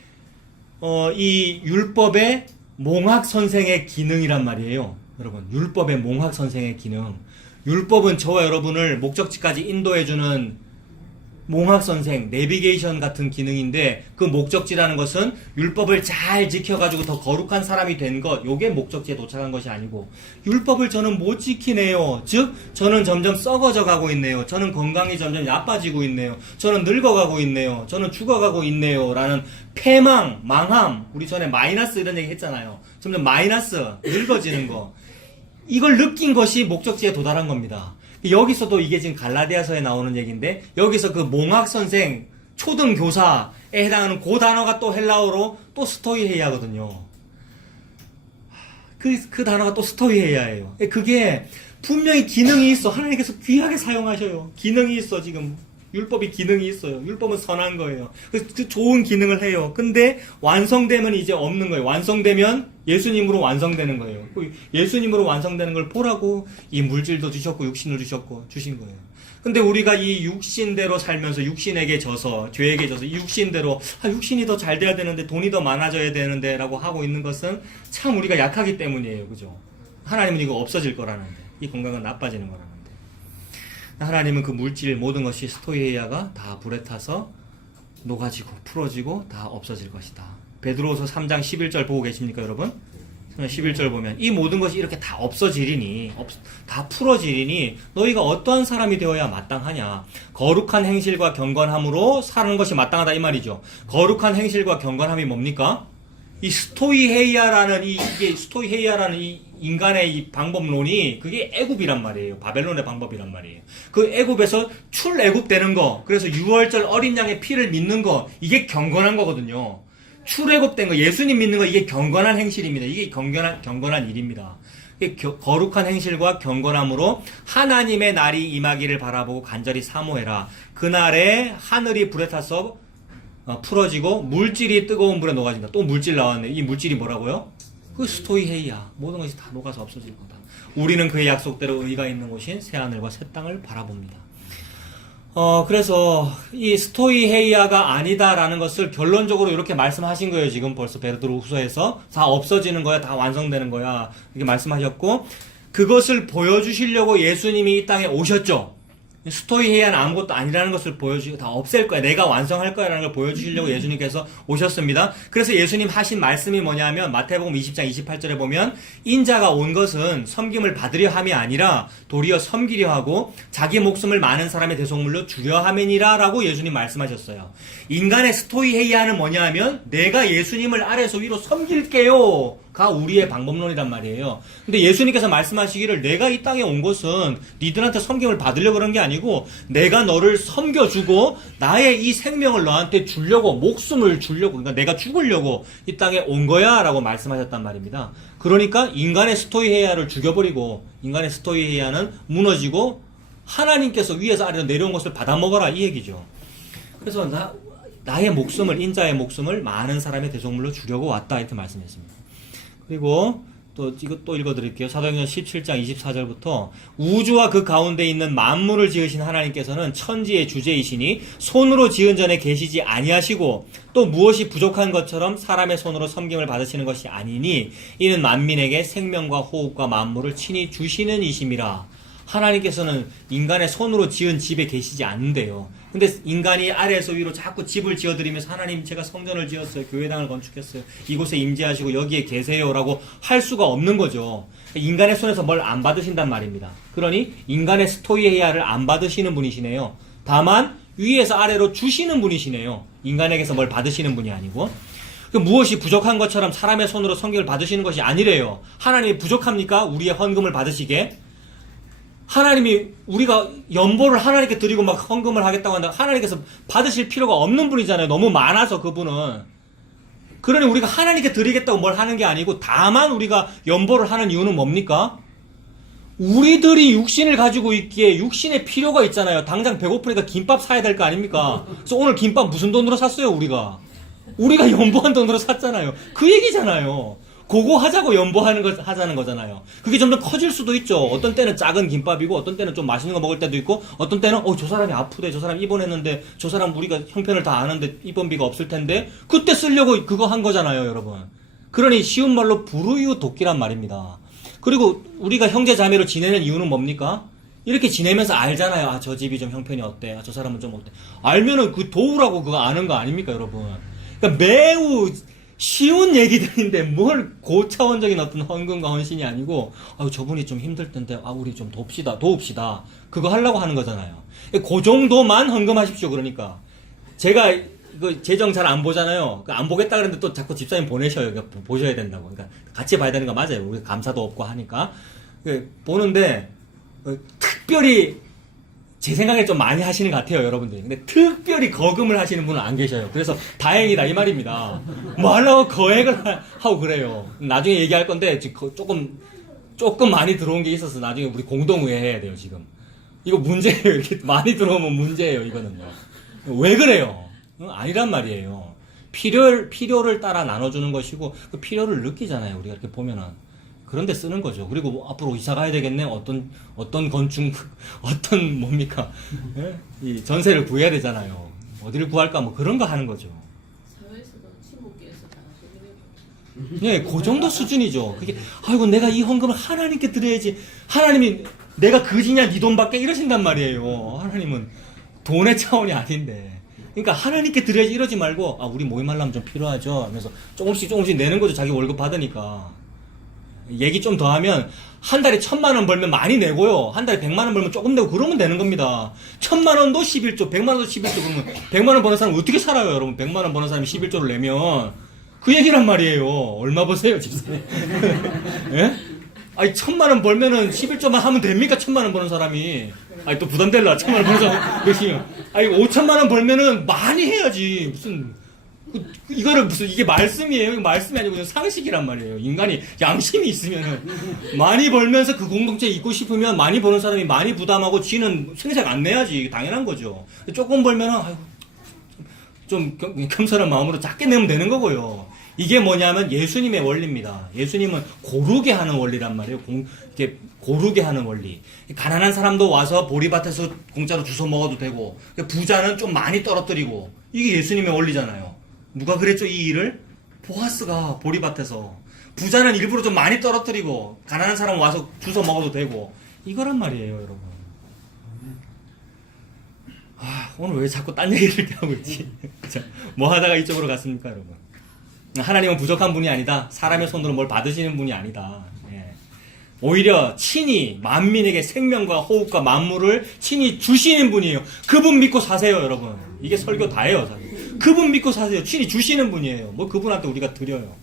이 율법의 몽학 선생의 기능이란 말이에요. 여러분, 율법의 몽학 선생의 기능. 율법은 저와 여러분을 목적지까지 인도해주는 몽학 선생, 내비게이션 같은 기능인데 그 목적지라는 것은 율법을 잘 지켜가지고 더 거룩한 사람이 된 것, 요게 목적지에 도착한 것이 아니고 율법을 저는 못 지키네요. 즉 저는 점점 썩어져 가고 있네요. 저는 건강이 점점 나빠지고 있네요. 저는 늙어가고 있네요. 저는 죽어가고 있네요. 라는 패망, 망함, 우리 전에 마이너스 이런 얘기 했잖아요. 점점 마이너스, 늙어지는 거. 이걸 느낀 것이 목적지에 도달한 겁니다. 여기서도 이게 지금 갈라디아서에 나오는 얘기인데 여기서 그 몽학 선생 초등 교사에 해당하는 그 단어가 또 헬라어로 또 스토이헤이아거든요. 그 단어가 또 스토이헤이아예요. 그게 분명히 기능이 있어. 하나님께서 귀하게 사용하셔요. 기능이 있어. 지금 율법이 기능이 있어요. 율법은 선한 거예요. 그 좋은 기능을 해요. 근데 완성되면 이제 없는 거예요. 완성되면 예수님으로 완성되는 거예요. 예수님으로 완성되는 걸 보라고 이 물질도 주셨고 육신을 주신 거예요. 근데 우리가 이 육신대로 살면서 육신에게 져서 죄에게 져서 이 육신대로 육신이 더 잘 돼야 되는데 돈이 더 많아져야 되는데 라고 하고 있는 것은 참 우리가 약하기 때문이에요. 그죠? 하나님은 이거 없어질 거라는데 이 건강은 나빠지는 거라는데 하나님은 그 물질 모든 것이 스토이헤이아가 다 불에 타서 녹아지고 풀어지고 다 없어질 것이다. 베드로후서 3장 11절 보고 계십니까 여러분? 11절 보면 이 모든 것이 이렇게 다 없어지리니 다 풀어지리니 너희가 어떠한 사람이 되어야 마땅하냐. 거룩한 행실과 경건함으로 사는 것이 마땅하다 이 말이죠. 거룩한 행실과 경건함이 뭡니까? 이 스토이헤이아라는 이게 스토이헤이아라는 이 인간의 이 방법론이 그게 애굽이란 말이에요. 바벨론의 방법이란 말이에요. 그 애굽에서 출애굽되는 거, 그래서 유월절 어린 양의 피를 믿는 거, 이게 경건한 거거든요. 출애굽된 거, 예수님 믿는 거, 이게 경건한 행실입니다. 이게 경건한 일입니다. 이게 거룩한 행실과 경건함으로 하나님의 날이 임하기를 바라보고 간절히 사모해라. 그날에 하늘이 불에 타서 풀어지고 물질이 뜨거운 물에 녹아진다. 또 물질 나왔네. 이 물질이 뭐라고요? 그 스토이헤이아. 모든 것이 다 녹아서 없어질 거다. 우리는 그의 약속대로 의가 있는 곳인 새하늘과 새 땅을 바라봅니다. 그래서 이 스토이헤이아가 아니다라는 것을 결론적으로 이렇게 말씀하신 거예요. 지금 벌써 베드로후서에서 다 없어지는 거야, 다 완성되는 거야 이렇게 말씀하셨고 그것을 보여주시려고 예수님이 이 땅에 오셨죠. 스토이헤이아는 아무것도 아니라는 것을 보여주시고 다 없앨 거야. 내가 완성할 거야 라는 걸 보여주시려고 예수님께서 오셨습니다. 그래서 예수님 하신 말씀이 뭐냐면 마태복음 20장 28절에 보면 인자가 온 것은 섬김을 받으려 함이 아니라 도리어 섬기려 하고 자기 목숨을 많은 사람의 대속물로 주려 함이니라 라고 예수님 말씀하셨어요. 인간의 스토이헤이아는 뭐냐 하면 내가 예수님을 아래에서 위로 섬길게요 가 우리의 방법론이란 말이에요. 근데 예수님께서 말씀하시기를 내가 이 땅에 온 것은 니들한테 섬김을 받으려고 그런 게 아니고 내가 너를 섬겨주고 나의 이 생명을 너한테 주려고 목숨을 주려고 그러니까 내가 죽으려고 이 땅에 온 거야 라고 말씀하셨단 말입니다. 그러니까 인간의 스토이헤이아를 죽여버리고 인간의 스토이헤이아는 무너지고 하나님께서 위에서 아래로 내려온 것을 받아먹어라 이 얘기죠. 그래서 나의 목숨을 인자의 목숨을 많은 사람의 대속물로 주려고 왔다 이렇게 말씀했습니다. 그리고 또 이것 또 읽어드릴게요. 사도행전 17장 24절부터 우주와 그 가운데 있는 만물을 지으신 하나님께서는 천지의 주제이시니 손으로 지은 전에 계시지 아니하시고 또 무엇이 부족한 것처럼 사람의 손으로 섬김을 받으시는 것이 아니니 이는 만민에게 생명과 호흡과 만물을 친히 주시는 이심이라. 하나님께서는 인간의 손으로 지은 집에 계시지 않는데요. 근데 인간이 아래에서 위로 자꾸 집을 지어드리면서 하나님 제가 성전을 지었어요. 교회당을 건축했어요. 이곳에 임재하시고 여기에 계세요라고 할 수가 없는 거죠. 인간의 손에서 뭘 안 받으신단 말입니다. 그러니 인간의 스토이헤이아를 안 받으시는 분이시네요. 다만 위에서 아래로 주시는 분이시네요. 인간에게서 뭘 받으시는 분이 아니고. 무엇이 부족한 것처럼 사람의 손으로 성경을 받으시는 것이 아니래요. 하나님이 부족합니까? 우리의 헌금을 받으시게? 하나님이 우리가 연보를 하나님께 드리고 막 헌금을 하겠다고 한다. 하나님께서 받으실 필요가 없는 분이잖아요. 너무 많아서 그분은. 그러니 우리가 하나님께 드리겠다고 뭘 하는 게 아니고 다만 우리가 연보를 하는 이유는 뭡니까? 우리들이 육신을 가지고 있기에 육신의 필요가 있잖아요. 당장 배고프니까 김밥 사야 될 거 아닙니까? 그래서 오늘 김밥 무슨 돈으로 샀어요 우리가? 우리가 연보한 돈으로 샀잖아요. 그 얘기잖아요. 그거 하자고 하자는 거잖아요. 그게 점점 커질 수도 있죠. 어떤 때는 작은 김밥이고, 어떤 때는 좀 맛있는 거 먹을 때도 있고, 어떤 때는, 저 사람이 아프대, 저 사람 입원했는데, 저 사람 우리가 형편을 다 아는데 입원비가 없을 텐데, 그때 쓰려고 그거 한 거잖아요, 여러분. 그러니 쉬운 말로 불우이웃 돕기란 말입니다. 그리고 우리가 형제 자매로 지내는 이유는 뭡니까? 이렇게 지내면서 알잖아요. 아, 저 집이 좀 형편이 어때? 아, 저 사람은 좀 어때? 알면은 그 도우라고 그거 아는 거 아닙니까, 여러분? 그러니까 매우 쉬운 얘기들인데 뭘 고차원적인 어떤 헌금과 헌신이 아니고, 아, 저분이 좀 힘들 텐데, 아, 우리 좀 도웁시다. 그거 하려고 하는 거잖아요. 그 정도만 헌금하십시오, 그러니까. 제가 그 재정 잘 안 보잖아요. 안 보겠다 그랬는데 또 자꾸 집사님 보내셔요. 그러니까 보셔야 된다고. 그러니까 같이 봐야 되는 거 맞아요. 우리 감사도 없고 하니까. 보는데, 특별히 제 생각에 좀 많이 하시는 것 같아요, 여러분들이. 근데 특별히 거금을 하시는 분은 안 계셔요. 그래서 다행이다 이 말입니다. 뭐 하려고 거액을 하고 그래요. 나중에 얘기할 건데 지금 조금 많이 들어온 게 있어서 나중에 우리 공동의회 해야 돼요, 지금. 이거 문제예요. 이렇게 많이 들어오면 문제예요, 이거는요. 왜 그래요? 아니란 말이에요. 필요를 따라 나눠주는 것이고 그 필요를 느끼잖아요, 우리가 이렇게 보면은. 그런데 쓰는 거죠. 그리고 뭐 앞으로 이사 가야 되겠네. 어떤 건축, 어떤 뭡니까? 예? 이 전세를 구해야 되잖아요. 어디를 구할까? 뭐 그런 거 하는 거죠. 사회에서도 친목계에서 다 소개해. 예, 그 정도 수준이죠. 그게, 아이고, 내가 이 헌금을 하나님께 드려야지. 하나님이 내가 그지냐, 네 돈 받게 이러신단 말이에요. 하나님은 돈의 차원이 아닌데. 그러니까 하나님께 드려야지 이러지 말고, 아, 우리 모임하려면 좀 필요하죠. 하면서 조금씩 내는 거죠. 자기 월급 받으니까. 얘기 좀 더 하면 한 달에 1,000만 원 벌면 많이 내고요. 한 달에 100만 원 벌면 조금 내고 그러면 되는 겁니다. 1,000만 원도 11조, 100만 원도 11조 그러면 100만 원 버는 사람 어떻게 살아요, 여러분? 100만 원 버는 사람이 11조를 내면 그 얘기란 말이에요. 얼마 버세요, 집사님? 예? 아니 1,000만 원 벌면은 11조만 하면 됩니까? 1,000만 원 버는 사람이. 아니 또 부담될라. 1,000만 원 버는 사람 몇이요? 아니 5,000만 원 벌면은 많이 해야지. 무슨 이거를 무슨 이게 말씀이에요? 이거 말씀이 아니고 그냥 상식이란 말이에요. 인간이 양심이 있으면은 많이 벌면서 그 공동체 있고 싶으면 많이 버는 사람이 많이 부담하고 지는 생색 안 내야지. 당연한 거죠. 조금 벌면은 아이고, 좀 겸손한 마음으로 작게 내면 되는 거고요. 이게 뭐냐면 예수님의 원리입니다. 예수님은 고르게 하는 원리란 말이에요. 이렇게 고르게 하는 원리. 가난한 사람도 와서 보리밭에서 공짜로 주워 먹어도 되고 부자는 좀 많이 떨어뜨리고 이게 예수님의 원리잖아요. 누가 그랬죠, 이 일을? 보아스가 보리밭에서. 부자는 일부러 좀 많이 떨어뜨리고, 가난한 사람 와서 주워 먹어도 되고. 이거란 말이에요, 여러분. 아, 오늘 왜 자꾸 딴 얘기를 이렇게 하고 있지? 뭐 하다가 이쪽으로 갔습니까, 여러분? 하나님은 부족한 분이 아니다. 사람의 손으로 뭘 받으시는 분이 아니다. 예. 오히려 친히 만민에게 생명과 호흡과 만물을 친히 주시는 분이에요. 그분 믿고 사세요, 여러분. 이게 설교 다예요. 그분 믿고 사세요. 친히 주시는 분이에요. 뭐 그분한테 우리가 드려요.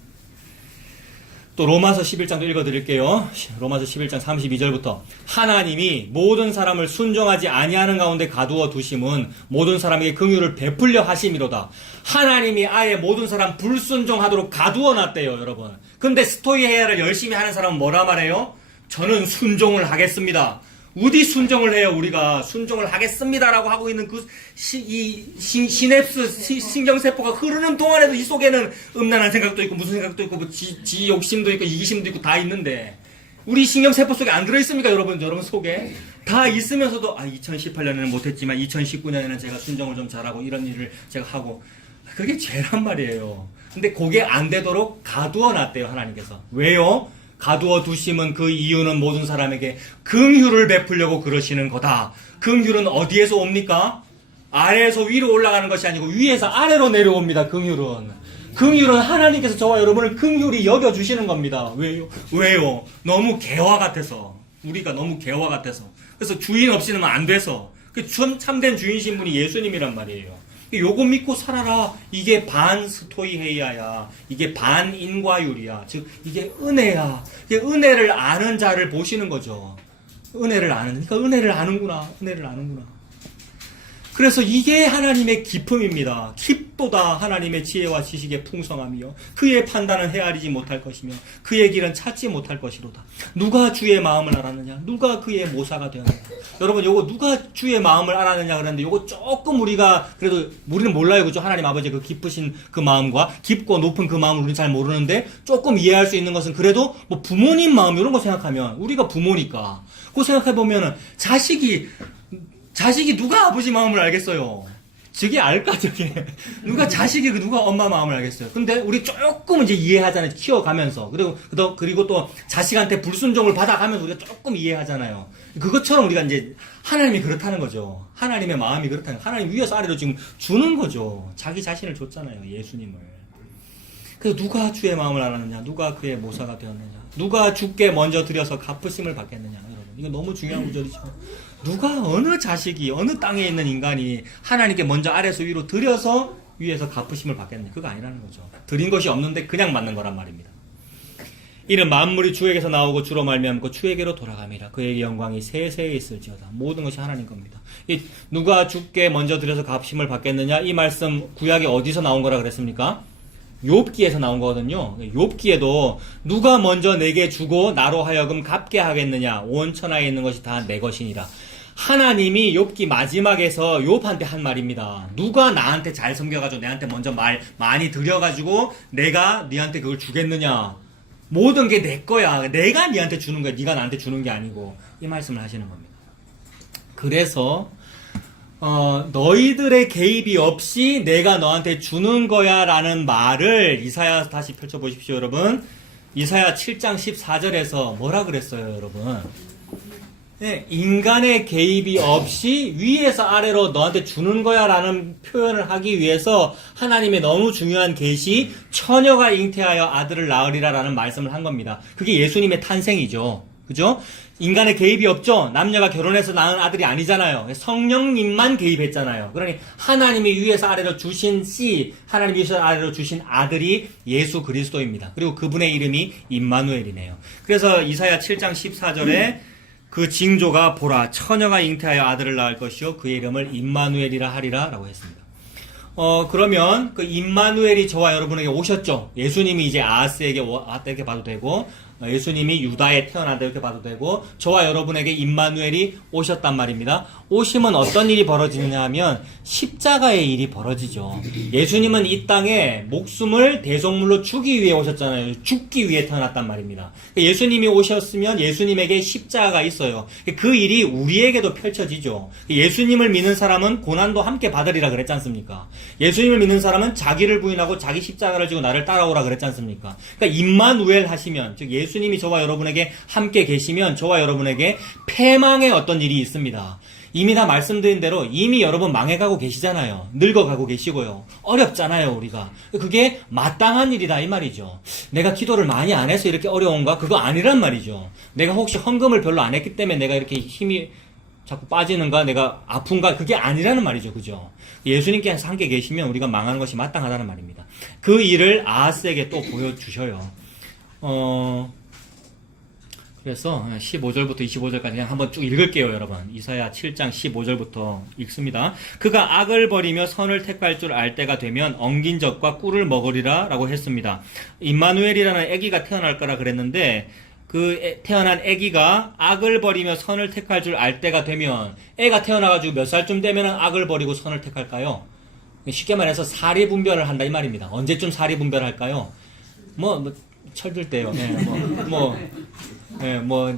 또 로마서 11장도 읽어드릴게요. 로마서 11장 32절부터 하나님이 모든 사람을 순종하지 아니하는 가운데 가두어 두심은 모든 사람에게 긍휼을 베풀려 하심이로다. 하나님이 아예 모든 사람 불순종하도록 가두어 놨대요, 여러분. 근데 스토이헤야를 열심히 하는 사람은 뭐라 말해요? 저는 순종을 하겠습니다. 어디 순종을 해요? 우리가 순종을 하겠습니다라고 하고 있는 그 시냅스 신경세포가 흐르는 동안에도 이 속에는 음란한 생각도 있고 무슨 생각도 있고 뭐 지 욕심도 있고 이기심도 있고 다 있는데 우리 신경세포 속에 안 들어있습니까? 여러분 속에 다 있으면서도 2018년에는 못했지만 2019년에는 제가 순종을 좀 잘하고 이런 일을 제가 하고 그게 죄란 말이에요. 근데 그게 안 되도록 가두어 놨대요, 하나님께서. 왜요? 가두어 두심은 그 이유는 모든 사람에게 긍휼을 베풀려고 그러시는 거다. 긍휼은 어디에서 옵니까? 아래에서 위로 올라가는 것이 아니고 위에서 아래로 내려옵니다. 긍휼은 하나님께서 저와 여러분을 긍휼히 여겨주시는 겁니다. 왜요? 너무 개화 같아서. 우리가 너무 개화 같아서. 그래서 주인 없이는 안 돼서. 참된 주인신 분이 예수님이란 말이에요. 요거 믿고 살아라. 이게 반 스토이헤이아야. 이게 반 인과율이야. 즉 이게 은혜야. 이게 은혜를 아는 자를 보시는 거죠. 은혜를 아는. 그러니까 은혜를 아는구나. 그래서 이게 하나님의 기품입니다. 깊도다 하나님의 지혜와 지식의 풍성함이요. 그의 판단은 헤아리지 못할 것이며 그의 길은 찾지 못할 것이로다. 누가 주의 마음을 알았느냐? 누가 그의 모사가 되었느냐? 여러분 요거 누가 주의 마음을 알았느냐 그랬는데 요거 조금 우리가 그래도 우리는 몰라요. 그죠? 하나님 아버지의 그 깊으신 그 마음과 깊고 높은 그 마음을 우리는 잘 모르는데 조금 이해할 수 있는 것은 그래도 뭐 부모님 마음 이런 거 생각하면 우리가 부모니까 그거 생각해보면은 자식이 누가 아버지 마음을 알겠어요? 저게 알까, 저게. 누가 자식이 누가 엄마 마음을 알겠어요. 근데 우리 조금 이제 이해하잖아요. 키워가면서. 그리고 또 자식한테 불순종을 받아가면서 우리가 조금 이해하잖아요. 그것처럼 우리가 이제 하나님이 그렇다는 거죠. 하나님의 마음이 그렇다는 거예요. 하나님 위에서 아래로 지금 주는 거죠. 자기 자신을 줬잖아요. 예수님을. 그래서 누가 주의 마음을 알았느냐? 누가 그의 모사가 되었느냐? 누가 주께 먼저 드려서 갚으심을 받겠느냐? 여러분. 이거 너무 중요한 구절이죠. 누가 어느 자식이 어느 땅에 있는 인간이 하나님께 먼저 아래에서 위로 드려서 위에서 갚으심을 받겠느냐? 그거 아니라는 거죠. 드린 것이 없는데 그냥 맞는 거란 말입니다. 이는 만물이 주에게서 나오고 주로 말미암고 주에게로 돌아감이라. 그에게 영광이 세세에 있을지어다. 모든 것이 하나님 겁니다. 누가 주께 먼저 드려서 갚으심을 받겠느냐? 이 말씀 구약에 어디서 나온 거라 그랬습니까? 욥기에서 나온 거거든요. 욥기에도 누가 먼저 내게 주고 나로 하여금 갚게 하겠느냐? 온 천하에 있는 것이 다 내 것이니라. 하나님이 욥기 마지막에서 욥한테 한 말입니다. 누가 나한테 잘 섬겨가지고 내한테 먼저 많이 드려가지고 내가 네한테 그걸 주겠느냐? 모든 게 내 거야. 내가 네한테 주는 거야. 네가 나한테 주는 게 아니고. 이 말씀을 하시는 겁니다. 그래서 너희들의 개입이 없이 내가 너한테 주는 거야 라는 말을 이사야 다시 펼쳐보십시오, 여러분. 이사야 7장 14절에서 뭐라 그랬어요, 여러분? 네, 인간의 개입이 없이 위에서 아래로 너한테 주는 거야 라는 표현을 하기 위해서 하나님의 너무 중요한 계시, 처녀가 잉태하여 아들을 낳으리라 라는 말씀을 한 겁니다. 그게 예수님의 탄생이죠. 그죠? 인간의 개입이 없죠? 남녀가 결혼해서 낳은 아들이 아니잖아요. 성령님만 개입했잖아요. 그러니 하나님이 위에서 아래로 주신 씨, 하나님이 위에서 아래로 주신 아들이 예수 그리스도입니다. 그리고 그분의 이름이 임마누엘이네요. 그래서 이사야 7장 14절에 그 징조가 보라, 처녀가 잉태하여 아들을 낳을 것이요 그의 이름을 임마누엘이라 하리라 라고 했습니다. 그러면 그 임마누엘이 저와 여러분에게 오셨죠. 예수님이 이제 아하스에게 왔다 이렇게 봐도 되고, 예수님이 유다에 태어난다 이렇게 봐도 되고, 저와 여러분에게 임마누엘이 오셨단 말입니다. 오시면 어떤 일이 벌어지느냐 하면 십자가의 일이 벌어지죠. 예수님은 이 땅에 목숨을 대속물로 주기 위해 오셨잖아요. 죽기 위해 태어났단 말입니다. 예수님이 오셨으면 예수님에게 십자가가 있어요. 그 일이 우리에게도 펼쳐지죠. 예수님을 믿는 사람은 고난도 함께 받으리라 그랬지 않습니까? 예수님을 믿는 사람은 자기를 부인하고 자기 십자가를 지고 나를 따라오라 그랬지 않습니까? 그러니까 임마누엘 하시면, 즉 예수님이 저와 여러분에게 함께 계시면 저와 여러분에게 패망의 어떤 일이 있습니다. 이미 다 말씀드린 대로 이미 여러분 망해가고 계시잖아요. 늙어가고 계시고요. 어렵잖아요, 우리가. 그게 마땅한 일이다 이 말이죠. 내가 기도를 많이 안 해서 이렇게 어려운가? 그거 아니란 말이죠. 내가 혹시 헌금을 별로 안 했기 때문에 내가 이렇게 힘이 자꾸 빠지는가? 내가 아픈가? 그게 아니라는 말이죠. 그죠? 예수님께서 함께 계시면 우리가 망하는 것이 마땅하다는 말입니다. 그 일을 아하스에게 또 보여주셔요. 그래서 15절부터 25절까지 그냥 한번 쭉 읽을게요, 여러분. 이사야 7장 15절부터 읽습니다. 그가 악을 버리며 선을 택할 줄 알 때가 되면 엉긴 젖과 꿀을 먹으리라 라고 했습니다. 임마누엘이라는 아기가 태어날 거라 그랬는데 그 태어난 아기가 악을 버리며 선을 택할 줄 알 때가 되면, 애가 태어나가지고 몇 살쯤 되면 악을 버리고 선을 택할까요? 쉽게 말해서 사리 분별을 한다 이 말입니다. 언제쯤 사리 분별할까요? 철들 때요.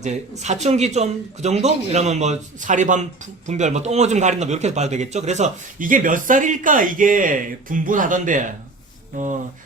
이제 사춘기 좀 그 정도? 이러면 사리반 분별, 똥오줌 가린 놈 이렇게 봐도 되겠죠? 그래서 이게 몇 살일까? 이게 분분하던데,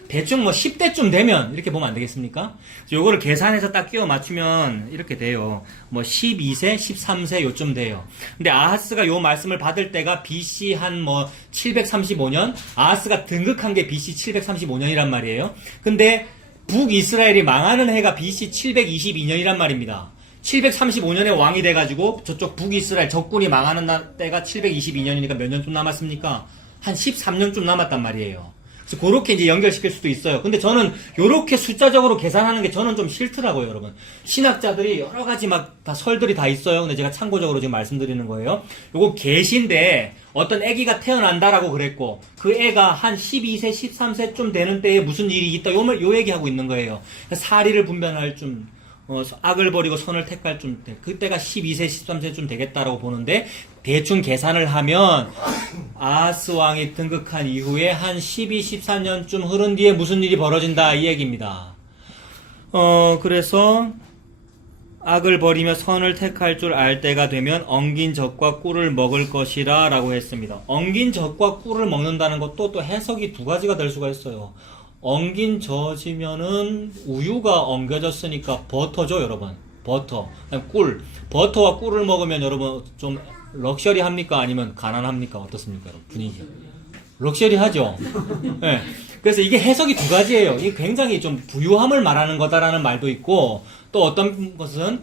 대충 10대쯤 되면 이렇게 보면 안 되겠습니까? 요거를 계산해서 딱 끼워 맞추면 이렇게 돼요. 12세, 13세 요쯤 돼요. 근데 아하스가 요 말씀을 받을 때가 BC 한 735년? 아하스가 등극한 게 BC 735년이란 말이에요. 근데 북이스라엘이 망하는 해가 BC 722년이란 말입니다. 735년에 왕이 돼가지고 저쪽 북이스라엘 적군이 망하는 때가 722년이니까 몇 년쯤 남았습니까? 한 13년쯤 남았단 말이에요. 그래서 그렇게 이제 연결시킬 수도 있어요. 근데 저는 요렇게 숫자적으로 계산하는 게 저는 좀 싫더라고요, 여러분. 신학자들이 여러 가지 다 설들이 다 있어요. 근데 제가 참고적으로 지금 말씀드리는 거예요. 요거 계시인데 어떤 애기가 태어난다라고 그랬고 그 애가 한 12세, 13세쯤 되는 때에 무슨 일이 있다. 요 얘기하고 있는 거예요. 사리를 분별할 좀, 악을 버리고 선을 택할 좀, 그때가 12세, 13세쯤 되겠다라고 보는데 대충 계산을 하면 아하스 왕이 등극한 이후에 한 12, 13년쯤 흐른 뒤에 무슨 일이 벌어진다 이 얘기입니다. 그래서 악을 버리며 선을 택할 줄 알 때가 되면 엉긴 젖과 꿀을 먹을 것이라 라고 했습니다. 엉긴 젖과 꿀을 먹는다는 것도 또 해석이 두 가지가 될 수가 있어요. 엉긴 젖이면은 우유가 엉겨졌으니까 버터죠, 여러분. 버터. 꿀. 버터와 꿀을 먹으면 여러분 좀 럭셔리합니까? 아니면 가난합니까? 어떻습니까? 여러분? 분위기. 럭셔리하죠? 네. 그래서 이게 해석이 두 가지예요. 이게 굉장히 좀 부유함을 말하는 거다라는 말도 있고, 또 어떤 것은,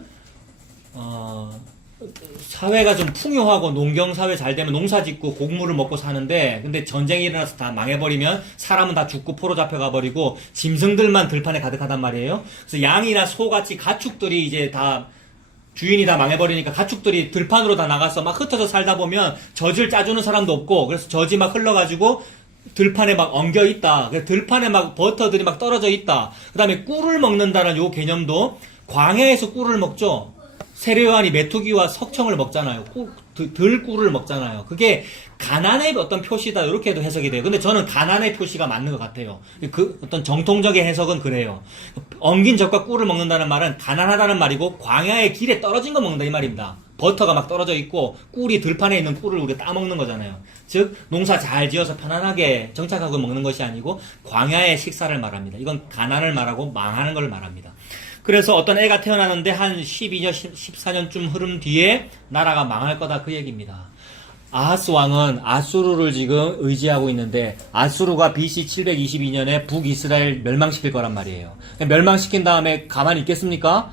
사회가 좀 풍요하고 농경사회 잘 되면 농사 짓고 곡물을 먹고 사는데, 근데 전쟁이 일어나서 다 망해버리면 사람은 다 죽고 포로 잡혀가 버리고 짐승들만 들판에 가득하단 말이에요. 그래서 양이나 소같이 가축들이 이제 다 주인이 다 망해버리니까 가축들이 들판으로 다 나가서 막 흩어져 살다 보면 젖을 짜주는 사람도 없고, 그래서 젖이 막 흘러가지고 들판에 막 엉겨 있다. 그래서 들판에 막 버터들이 막 떨어져 있다. 그 다음에 꿀을 먹는다는 요 개념도 광야에서 꿀을 먹죠. 세례요한이 메투기와 석청을 먹잖아요. 들꿀을 먹잖아요. 그게 가난의 어떤 표시다. 이렇게도 해석이 돼요. 근데 저는 가난의 표시가 맞는 것 같아요. 그 어떤 정통적인 해석은 그래요. 엉긴 젖과 꿀을 먹는다는 말은 가난하다는 말이고, 광야의 길에 떨어진 거 먹는다 이 말입니다. 버터가 막 떨어져 있고 꿀이 들판에 있는 꿀을 우리가 따먹는 거잖아요. 즉 농사 잘 지어서 편안하게 정착하고 먹는 것이 아니고 광야의 식사를 말합니다. 이건 가난을 말하고 망하는 걸 말합니다. 그래서 어떤 애가 태어나는데 한 12년, 14년쯤 흐름 뒤에 나라가 망할 거다 그 얘기입니다. 아하스 왕은 아수르를 지금 의지하고 있는데, 아수르가 BC 722년에 북이스라엘 멸망시킬 거란 말이에요. 멸망시킨 다음에 가만히 있겠습니까?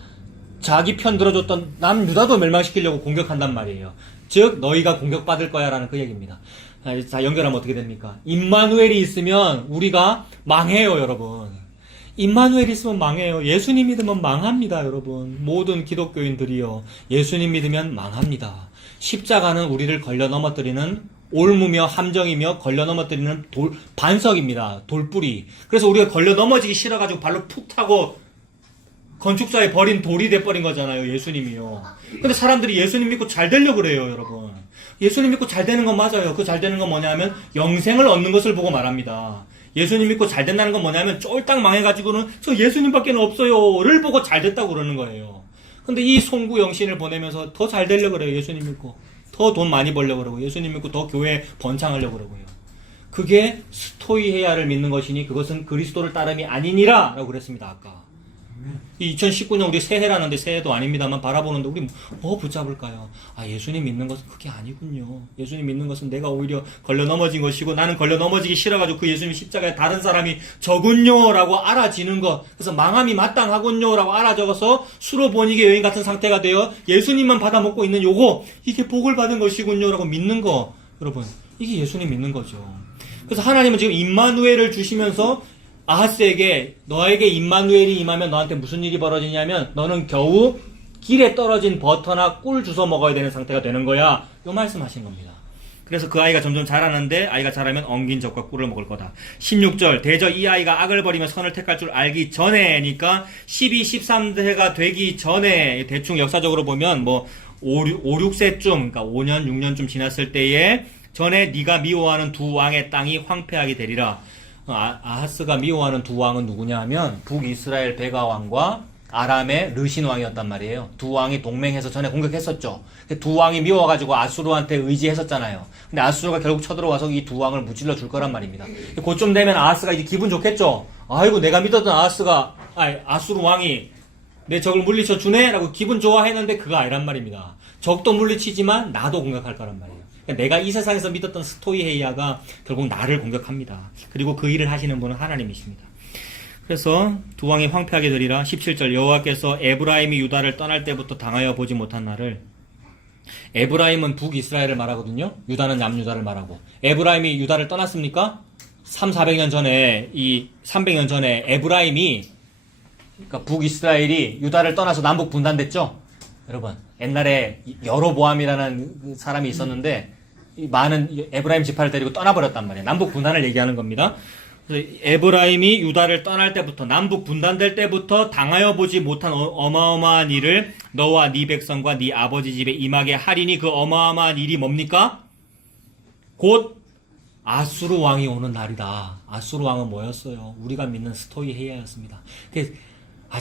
자기 편 들어줬던 남유다도 멸망시키려고 공격한단 말이에요. 즉 너희가 공격받을 거야 라는 그 얘기입니다. 자, 연결하면 어떻게 됩니까? 임마누엘이 있으면 우리가 망해요, 여러분. 임마누엘이 있으면 망해요. 예수님 믿으면 망합니다, 여러분. 모든 기독교인들이요, 예수님 믿으면 망합니다. 십자가는 우리를 걸려 넘어뜨리는 올무며 함정이며 걸려 넘어뜨리는 반석입니다. 돌뿌리. 그래서 우리가 걸려 넘어지기 싫어가지고 발로 푹 타고 건축사에 버린 돌이 돼버린 거잖아요, 예수님이요. 근데 사람들이 예수님 믿고 잘 되려고 그래요, 여러분. 예수님 믿고 잘 되는 건 맞아요. 그 잘 되는 건 뭐냐면 영생을 얻는 것을 보고 말합니다. 예수님 믿고 잘 된다는 건 뭐냐면 쫄딱 망해가지고는 저 예수님밖에 없어요를 보고 잘 됐다고 그러는 거예요. 근데 이 송구 영신을 보내면서 더 잘 되려고 그래요, 예수님 믿고. 더 돈 많이 벌려고 그러고, 예수님 믿고 더 교회 번창하려고 그러고요. 그게 스토이헤야를 믿는 것이니 그것은 그리스도를 따름이 아니니라 라고 그랬습니다, 아까. 이 2019년 우리 새해라는데 새해도 아닙니다만 바라보는데 우리 뭐 붙잡을까요? 아, 예수님 믿는 것은 그게 아니군요. 예수님 믿는 것은 내가 오히려 걸려 넘어진 것이고, 나는 걸려 넘어지기 싫어가지고 그 예수님 십자가에 다른 사람이 저군요 라고 알아지는 것. 그래서 망함이 마땅하군요 라고 알아 적어서 수로 번이게 여인 같은 상태가 되어 예수님만 받아 먹고 있는 요거, 이게 복을 받은 것이군요 라고 믿는 거. 여러분, 이게 예수님 믿는 거죠. 그래서 하나님은 지금 임마누엘을 주시면서 아하스에게 너에게 임마누엘이 임하면 너한테 무슨 일이 벌어지냐면 너는 겨우 길에 떨어진 버터나 꿀 주워 먹어야 되는 상태가 되는 거야. 요 말씀하신 겁니다. 그래서 그 아이가 점점 자라는데, 아이가 자라면 엉긴 젖과 꿀을 먹을 거다. 16절 대저 이 아이가 악을 버리며 선을 택할 줄 알기 전에니까 12, 13세가 되기 전에, 대충 역사적으로 보면 뭐 5, 6세쯤, 그러니까 5년, 6년쯤 지났을 때에 전에 네가 미워하는 두 왕의 땅이 황폐하게 되리라. 아하스가 미워하는 두 왕은 누구냐 하면 북이스라엘 베가 왕과 아람의 르신 왕이었단 말이에요. 두 왕이 동맹해서 전에 공격했었죠. 두 왕이 미워가지고 아수르한테 의지했었잖아요. 근데 아수르가 결국 쳐들어와서 이 두 왕을 무찔러 줄 거란 말입니다. 그쯤 되면 아하스가 이제 기분 좋겠죠. 아이고, 내가 믿었던 아수르 왕이 내 적을 물리쳐 주네 라고 기분 좋아했는데 그거 아니란 말입니다. 적도 물리치지만 나도 공격할 거란 말이에요. 내가 이 세상에서 믿었던 스토이헤이아가 결국 나를 공격합니다. 그리고 그 일을 하시는 분은 하나님이십니다. 그래서 두 왕이 황폐하게 되리라. 17절 여호와께서 에브라임이 유다를 떠날 때부터 당하여 보지 못한 날을, 에브라임은 북이스라엘을 말하거든요. 유다는 남유다를 말하고. 에브라임이 유다를 떠났습니까? 300년 전에, 300년 전에 에브라임이, 그러니까 북이스라엘이 유다를 떠나서 남북 분단됐죠? 여러분, 옛날에 여로보암이라는 사람이 있었는데 많은 에브라임 지파를 데리고 떠나버렸단 말이에요. 남북 분단을 얘기하는 겁니다. 그래서 에브라임이 유다를 떠날 때부터, 남북 분단될 때부터 당하여 보지 못한 어마어마한 일을 너와 네 백성과 네 아버지 집에 임하게 하리니, 그 어마어마한 일이 뭡니까? 곧 아수르 왕이 오는 날이다. 아수르 왕은 뭐였어요? 우리가 믿는 스토이헤야였습니다.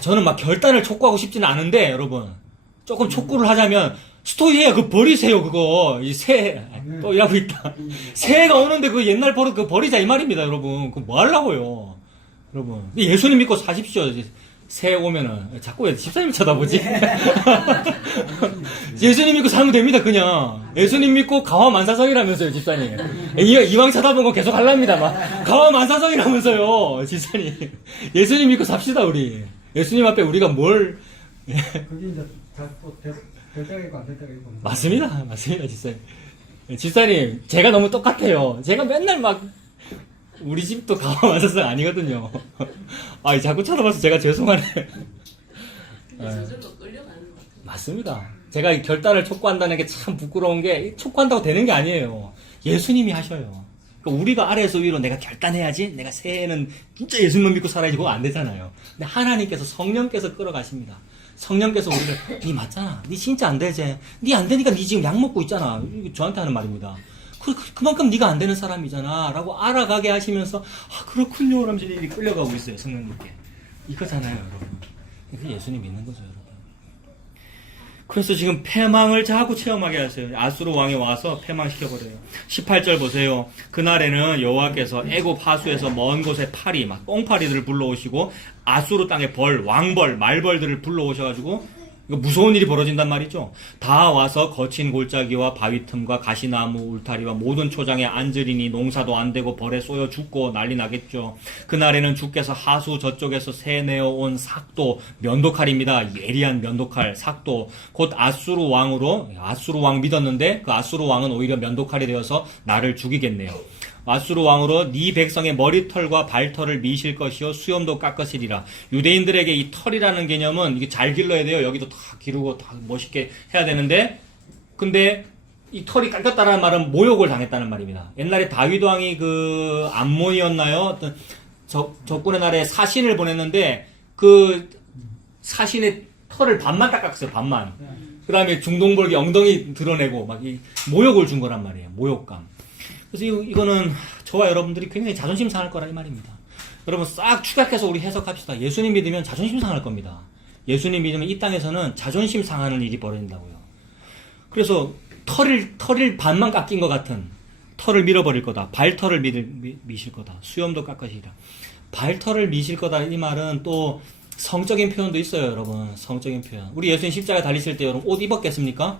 저는 막 결단을 촉구하고 싶지는 않은데, 여러분, 조금 촉구를 하자면 스토이해야 그 버리세요 그거 이 새 또 일하고 있다 새해가 오는데 그 옛날 버릇 그 버리자 이 말입니다 여러분. 그 뭐 하려고요 여러분. 예수님 믿고 사십시오. 새해 오면은 자꾸 왜 집사님 쳐다보지? 예수님 믿고 살면 됩니다 그냥. 예수님 믿고 가와만사성이라면서요 집사님. 이왕 쳐다본 거 계속 하랍니다 막. 가와만사성이라면서요 집사님. 예수님 믿고 삽시다 우리. 예수님 앞에 우리가 뭘 그게 이제 다될 때가 있고 안 될 때가 있고. 맞습니다 집사님. 집사님 제가 너무 똑같아요. 제가 맨날 막 우리 집도 가와만사성 아니거든요. 아 자꾸 쳐다봐서 제가 죄송하네. 근데 저절로 끌려가는 것 같아요. 맞습니다. 제가 결단을 촉구한다는 게 참 부끄러운 게 촉구한다고 되는 게 아니에요. 예수님이 하셔요. 그러니까 우리가 아래에서 위로 내가 결단해야지 내가 새해는 진짜 예수님만 믿고 살아야지 그거 안 되잖아요. 근데 하나님께서 성령께서 끌어가십니다. 성령께서 우리를 니 맞잖아. 니 진짜 안 되지. 니 안 되니까 니 지금 약 먹고 있잖아. 이게 저한테 하는 말입니다. 그만큼 네가 안 되는 사람이잖아 라고 알아가게 하시면서 아 그렇군요 라면서 이렇게 끌려가고 있어요 성령님께. 이거잖아요 여러분. 이게 예수님 믿는 거죠 여러분. 그래서 지금 패망을 자꾸 체험하게 하세요. 아수르 왕이 와서 패망시켜버려요. 18절 보세요. 그날에는 여호와께서 애굽 하수에서 먼 곳에 파리 막 똥파리들을 불러오시고 아수르 땅에 벌, 왕벌, 말벌들을 불러오셔가지고 이거 무서운 일이 벌어진단 말이죠. 다 와서 거친 골짜기와 바위 틈과 가시나무 울타리와 모든 초장에 앉으리니 농사도 안 되고 벌에 쏘여 죽고 난리 나겠죠. 그날에는 주께서 하수 저쪽에서 새 내어온 삭도 면도칼입니다. 예리한 면도칼 삭도 곧 아수르 왕 믿었는데 그 아수르 왕은 오히려 면도칼이 되어서 나를 죽이겠네요. 아수르 왕으로 네 백성의 머리털과 발털을 미실 것이요 수염도 깎으시리라. 유대인들에게 이 털이라는 개념은 이게 잘 길러야 돼요. 여기도 다 기르고 다 멋있게 해야 되는데 근데 이 털이 깎였다는 말은 모욕을 당했다는 말입니다. 옛날에 다윗 왕이 그 암몬이었나요? 어떤 적군의 날에 사신을 보냈는데 그 사신의 털을 반만 깎았어요. 반만. 그 다음에 중동벌기 엉덩이 드러내고 막 이 모욕을 준 거란 말이에요. 모욕감. 그래서 이거는 저와 여러분들이 굉장히 자존심 상할 거라 이 말입니다. 여러분 싹 축약해서 우리 해석합시다. 예수님 믿으면 자존심 상할 겁니다. 예수님 믿으면 이 땅에서는 자존심 상하는 일이 벌어진다고요. 그래서 털을 반만 깎인 것 같은 털을 밀어버릴 거다. 발털을 미실 거다. 수염도 깎으시리라. 발털을 미실 거다 이 말은 또 성적인 표현도 있어요 여러분. 성적인 표현. 우리 예수님 십자가 달리실 때 여러분 옷 입었겠습니까?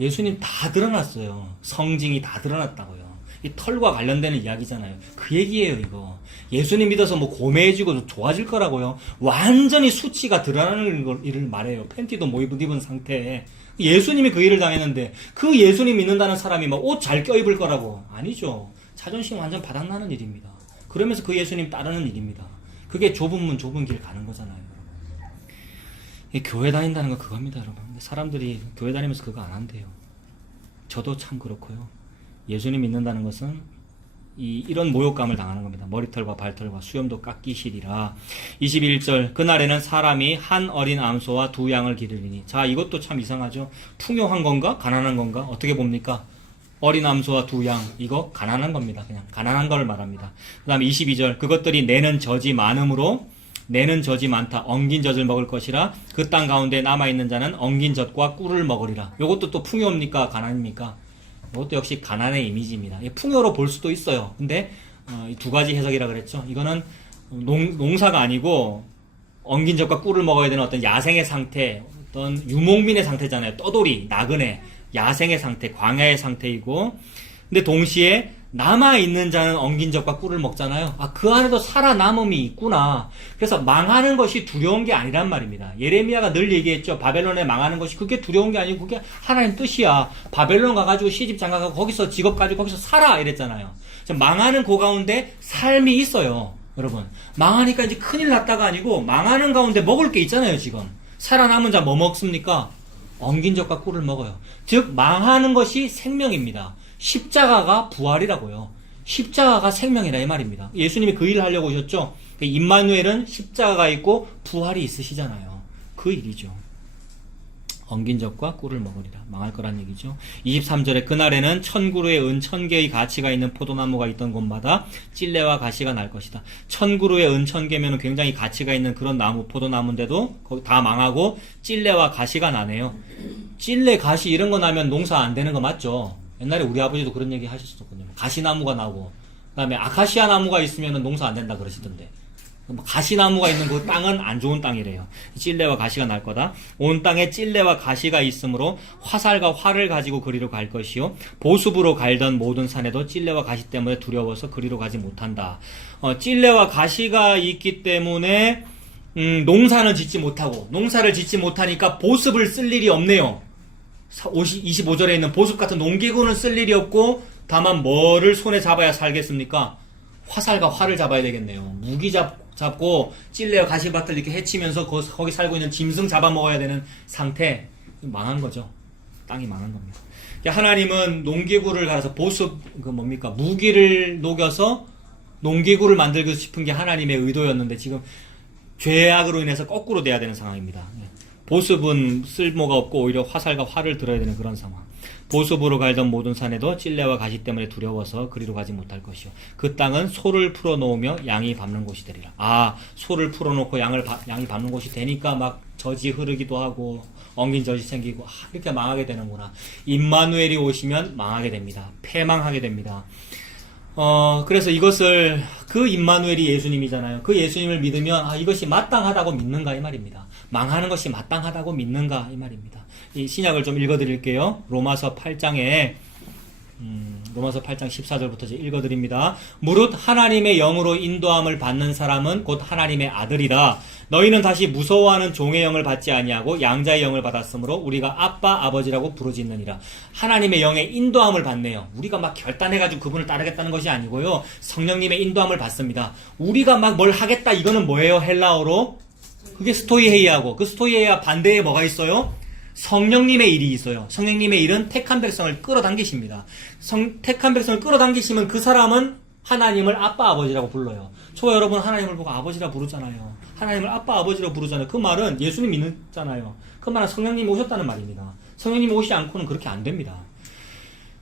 예수님 다 드러났어요. 성징이 다 드러났다고요. 이 털과 관련되는 이야기잖아요. 그 얘기예요 이거. 예수님 믿어서 뭐 고매해지고 좋아질 거라고요. 완전히 수치가 드러나는 일을 말해요. 팬티도 못 입은 상태에. 예수님이 그 일을 당했는데 그 예수님 믿는다는 사람이 막 옷 잘 껴입을 거라고. 아니죠. 자존심 완전 바닥나는 일입니다. 그러면서 그 예수님 따르는 일입니다. 그게 좁은 문 좁은 길 가는 거잖아요. 교회 다닌다는 거 그겁니다 여러분. 근데 사람들이 교회 다니면서 그거 안 한대요. 저도 참 그렇고요. 예수님 믿는다는 것은 이런 모욕감을 당하는 겁니다. 머리털과 발털과 수염도 깎이시리라. 21절 그날에는 사람이 한 어린 암소와 두 양을 기르리니. 자 이것도 참 이상하죠. 풍요한 건가 가난한 건가 어떻게 봅니까? 어린 암소와 두 양 이거 가난한 겁니다. 그냥 가난한 걸 말합니다. 그 다음에 22절 그것들이 내는 젖이 많음으로 내는 젖이 많다. 엉긴 젖을 먹을 것이라. 그 땅 가운데 남아있는 자는 엉긴 젖과 꿀을 먹으리라. 이것도 또 풍요입니까? 가난입니까? 이것도 역시 가난의 이미지입니다. 풍요로 볼 수도 있어요. 근데 이 두 가지 해석이라 그랬죠. 이거는 농사가 아니고 엉긴 젖과 꿀을 먹어야 되는 어떤 야생의 상태, 어떤 유목민의 상태잖아요. 떠돌이, 나그네, 야생의 상태, 광야의 상태이고 근데 동시에 남아있는 자는 엉긴 젖과 꿀을 먹잖아요. 아, 그 안에도 살아남음이 있구나. 그래서 망하는 것이 두려운 게 아니란 말입니다. 예레미야가 늘 얘기했죠. 바벨론에 망하는 것이 그게 두려운 게 아니고 그게 하나님 뜻이야. 바벨론 가가지고 시집 장가가고 거기서 직업 가지고 거기서 살아 이랬잖아요. 망하는 그 가운데 삶이 있어요. 여러분. 망하니까 이제 큰일 났다가 아니고 망하는 가운데 먹을 게 있잖아요, 지금. 살아남은 자 뭐 먹습니까? 엉긴 젖과 꿀을 먹어요. 즉, 망하는 것이 생명입니다. 십자가가 부활이라고요. 십자가가 생명이라 이 말입니다. 예수님이 그 일을 하려고 오셨죠. 임마누엘은 십자가가 있고 부활이 있으시잖아요. 그 일이죠. 엉긴 젖과 꿀을 먹으리라. 망할 거란 얘기죠. 23절에 그날에는 1000그루의 은 1000개의 가치가 있는 포도나무가 있던 곳마다 찔레와 가시가 날 것이다. 1000그루의 은 1000개면 굉장히 가치가 있는 그런 나무, 포도나무인데도 거기 다 망하고 찔레와 가시가 나네요. 찔레, 가시 이런 거 나면 농사 안 되는 거 맞죠? 옛날에 우리 아버지도 그런 얘기 하셨었거든요. 가시나무가 나고 그 다음에 아카시아 나무가 있으면 농사 안 된다 그러시던데, 가시나무가 있는 그 땅은 안 좋은 땅이래요. 찔레와 가시가 날 거다. 온 땅에 찔레와 가시가 있으므로 화살과 활을 가지고 그리로 갈 것이요 보습으로 갈던 모든 산에도 찔레와 가시 때문에 두려워서 그리로 가지 못한다. 찔레와 가시가 있기 때문에 농사는 짓지 못하고, 농사를 짓지 못하니까 보습을 쓸 일이 없네요. 25절에 있는 보습 같은 농기구는 쓸 일이 없고, 다만 뭐를 손에 잡아야 살겠습니까? 화살과 활을 잡아야 되겠네요. 무기 잡고 찔레와 가시밭을 이렇게 헤치면서 거기 살고 있는 짐승 잡아먹어야 되는 상태. 망한 거죠. 땅이 망한 겁니다. 하나님은 농기구를 갈아서 보습, 무기를 녹여서 농기구를 만들고 싶은 게 하나님의 의도였는데 지금 죄악으로 인해서 거꾸로 돼야 되는 상황입니다. 보습은 쓸모가 없고 오히려 화살과 활을 들어야 되는 그런 상황. 보습으로 갈던 모든 산에도 찔레와 가시 때문에 두려워서 그리로 가지 못할 것이요 그 땅은 소를 풀어놓으며 양이 밟는 곳이 되리라. 소를 풀어놓고 양이 밟는 곳이 되니까 막 젖이 흐르기도 하고 엉긴 젖이 생기고 이렇게 망하게 되는구나. 임마누엘이 오시면 망하게 됩니다. 패망하게 됩니다. 그래서 이것을, 그 임마누엘이 예수님이잖아요. 그 예수님을 믿으면 이것이 마땅하다고 믿는가 이 말입니다. 망하는 것이 마땅하다고 믿는가 이 말입니다. 이 신약을 좀 읽어드릴게요. 로마서 8장 14절부터 읽어드립니다. 무릇 하나님의 영으로 인도함을 받는 사람은 곧 하나님의 아들이다. 너희는 다시 무서워하는 종의 영을 받지 아니하고 양자의 영을 받았으므로 우리가 아빠 아버지라고 부르짖느니라. 하나님의 영의 인도함을 받네요. 우리가 막 결단해가지고 그분을 따르겠다는 것이 아니고요, 성령님의 인도함을 받습니다. 우리가 막 뭘 하겠다 이거는 뭐예요? 헬라어로 그게 스토이헤이하고, 그 스토이헤이와 반대에 뭐가 있어요? 성령님의 일이 있어요. 성령님의 일은 택한 백성을 끌어당기십니다. 택한 백성을 끌어당기시면 그 사람은 하나님을 아빠 아버지라고 불러요. 저와 여러분 하나님을 보고 아버지라 부르잖아요. 하나님을 아빠 아버지라 부르잖아요. 그 말은 예수님 믿잖아요. 그 말은 성령님이 오셨다는 말입니다. 성령님이 오시지 않고는 그렇게 안 됩니다.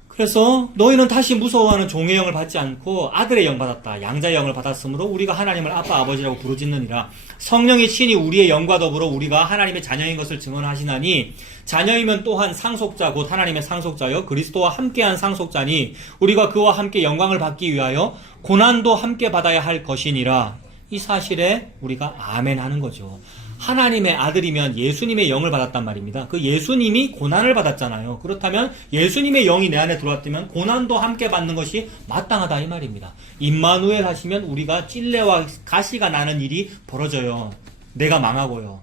그래서 너희는 다시 무서워하는 종의 영을 받지 않고 아들의 영 받았다. 양자의 영을 받았으므로 우리가 하나님을 아빠 아버지라고 부르짖느니라. 성령이 친히 우리의 영과 더불어 우리가 하나님의 자녀인 것을 증언하시나니, 자녀이면 또한 상속자 곧 하나님의 상속자여 그리스도와 함께한 상속자니 우리가 그와 함께 영광을 받기 위하여 고난도 함께 받아야 할 것이니라. 이 사실에 우리가 아멘 하는 거죠. 하나님의 아들이면 예수님의 영을 받았단 말입니다. 그 예수님이 고난을 받았잖아요. 그렇다면 예수님의 영이 내 안에 들어왔다면 고난도 함께 받는 것이 마땅하다 이 말입니다. 임마누엘 하시면 우리가 찔레와 가시가 나는 일이 벌어져요. 내가 망하고요.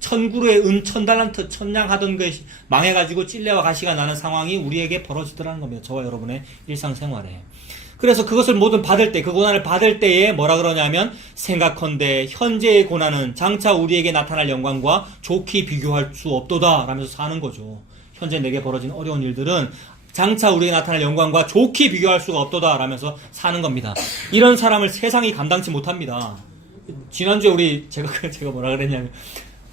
1000그루의 은 1000달란트 천냥 하던 것이 망해가지고 찔레와 가시가 나는 상황이 우리에게 벌어지더라는 겁니다. 저와 여러분의 일상생활에. 그래서 그것을 모든 받을 때, 그 고난을 받을 때에 뭐라 그러냐면, 생각컨대 현재의 고난은 장차 우리에게 나타날 영광과 좋게 비교할 수 없도다 라면서 사는 거죠. 현재 내게 벌어진 어려운 일들은 장차 우리에게 나타날 영광과 좋게 비교할 수가 없도다 라면서 사는 겁니다. 이런 사람을 세상이 감당치 못합니다. 지난주에 제가 뭐라 그랬냐면,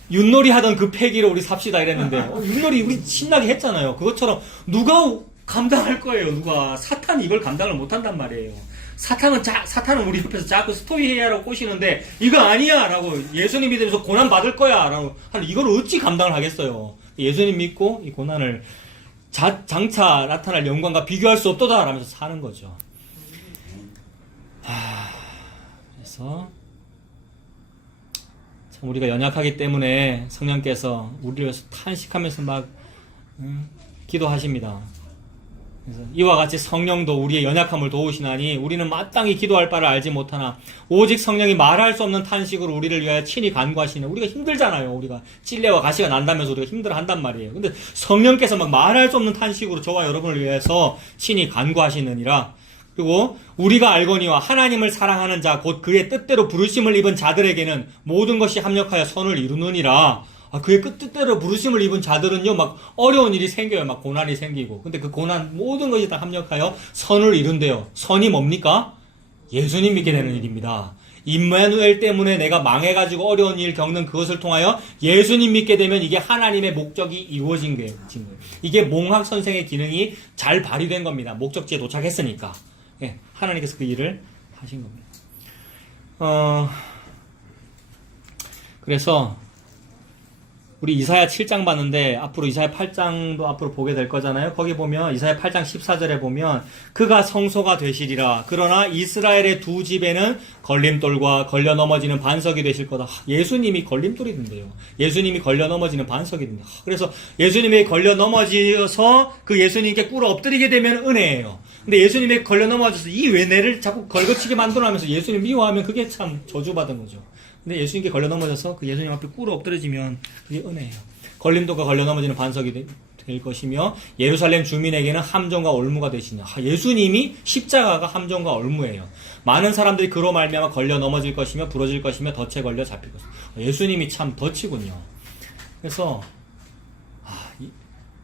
윷놀이 하던 그 패기로 우리 삽시다 이랬는데, 윷놀이 우리 신나게 했잖아요. 그것처럼 누가 감당할 거예요. 누가. 사탄이 이걸 감당을 못한단 말이에요. 사탄은 우리 옆에서 자꾸 스토이헤이라고 꼬시는데 이거 아니야 라고, 예수님 믿으면서 고난 받을 거야 라고 하는, 이걸 어찌 감당을 하겠어요. 예수님 믿고 이 고난을 장차 나타날 영광과 비교할 수 없도다 라면서 사는 거죠. 그래서 참 우리가 연약하기 때문에 성령께서 우리를 위해서 탄식하면서 막 기도하십니다. 그래서 이와 같이 성령도 우리의 연약함을 도우시나니 우리는 마땅히 기도할 바를 알지 못하나 오직 성령이 말할 수 없는 탄식으로 우리를 위하여 친히 간구하시네. 우리가 힘들잖아요. 우리가 찔레와 가시가 난다면서 우리가 힘들어한단 말이에요. 근데 성령께서 막 말할 수 없는 탄식으로 저와 여러분을 위해서 친히 간구하시느니라. 그리고 우리가 알거니와 하나님을 사랑하는 자 곧 그의 뜻대로 부르심을 입은 자들에게는 모든 것이 합력하여 선을 이루느니라. 그의 뜻대로 부르심을 입은 자들은요, 막 어려운 일이 생겨요. 막 고난이 생기고. 근데 그 고난 모든 것이 다 합력하여 선을 이룬대요. 선이 뭡니까? 예수님 믿게 되는 일입니다. 임마누엘 때문에 내가 망해가지고 어려운 일 겪는 그것을 통하여 예수님 믿게 되면 이게 하나님의 목적이 이루어진 거예요. 이게 몽학 선생의 기능이 잘 발휘된 겁니다. 목적지에 도착했으니까. 예, 하나님께서 그 일을 하신 겁니다. 그래서 우리 이사야 7장 봤는데 앞으로 이사야 8장도 앞으로 보게 될 거잖아요. 거기 보면 이사야 8장 14절에 보면 그가 성소가 되시리라. 그러나 이스라엘의 두 집에는 걸림돌과 걸려 넘어지는 반석이 되실 거다. 예수님이 걸림돌이 된대요. 예수님이 걸려 넘어지는 반석이 된다. 그래서 예수님이 걸려 넘어져서 그 예수님께 꿇어 엎드리게 되면 은혜예요. 근데 예수님이 걸려 넘어져서 이 외내를 자꾸 걸거치게 만들어가면서 예수님 미워하면 그게 참 저주받은 거죠. 근데 예수님께 걸려 넘어져서 그 예수님 앞에 꿇어 엎드려지면 그게 은혜예요. 걸림돌과 걸려 넘어지는 반석이 될 것이며 예루살렘 주민에게는 함정과 올무가 되시냐. 예수님이 십자가가 함정과 올무예요. 많은 사람들이 그로 말미암아 걸려 넘어질 것이며 부러질 것이며 덫에 걸려 잡힐 것이며. 예수님이 참 덫이군요. 그래서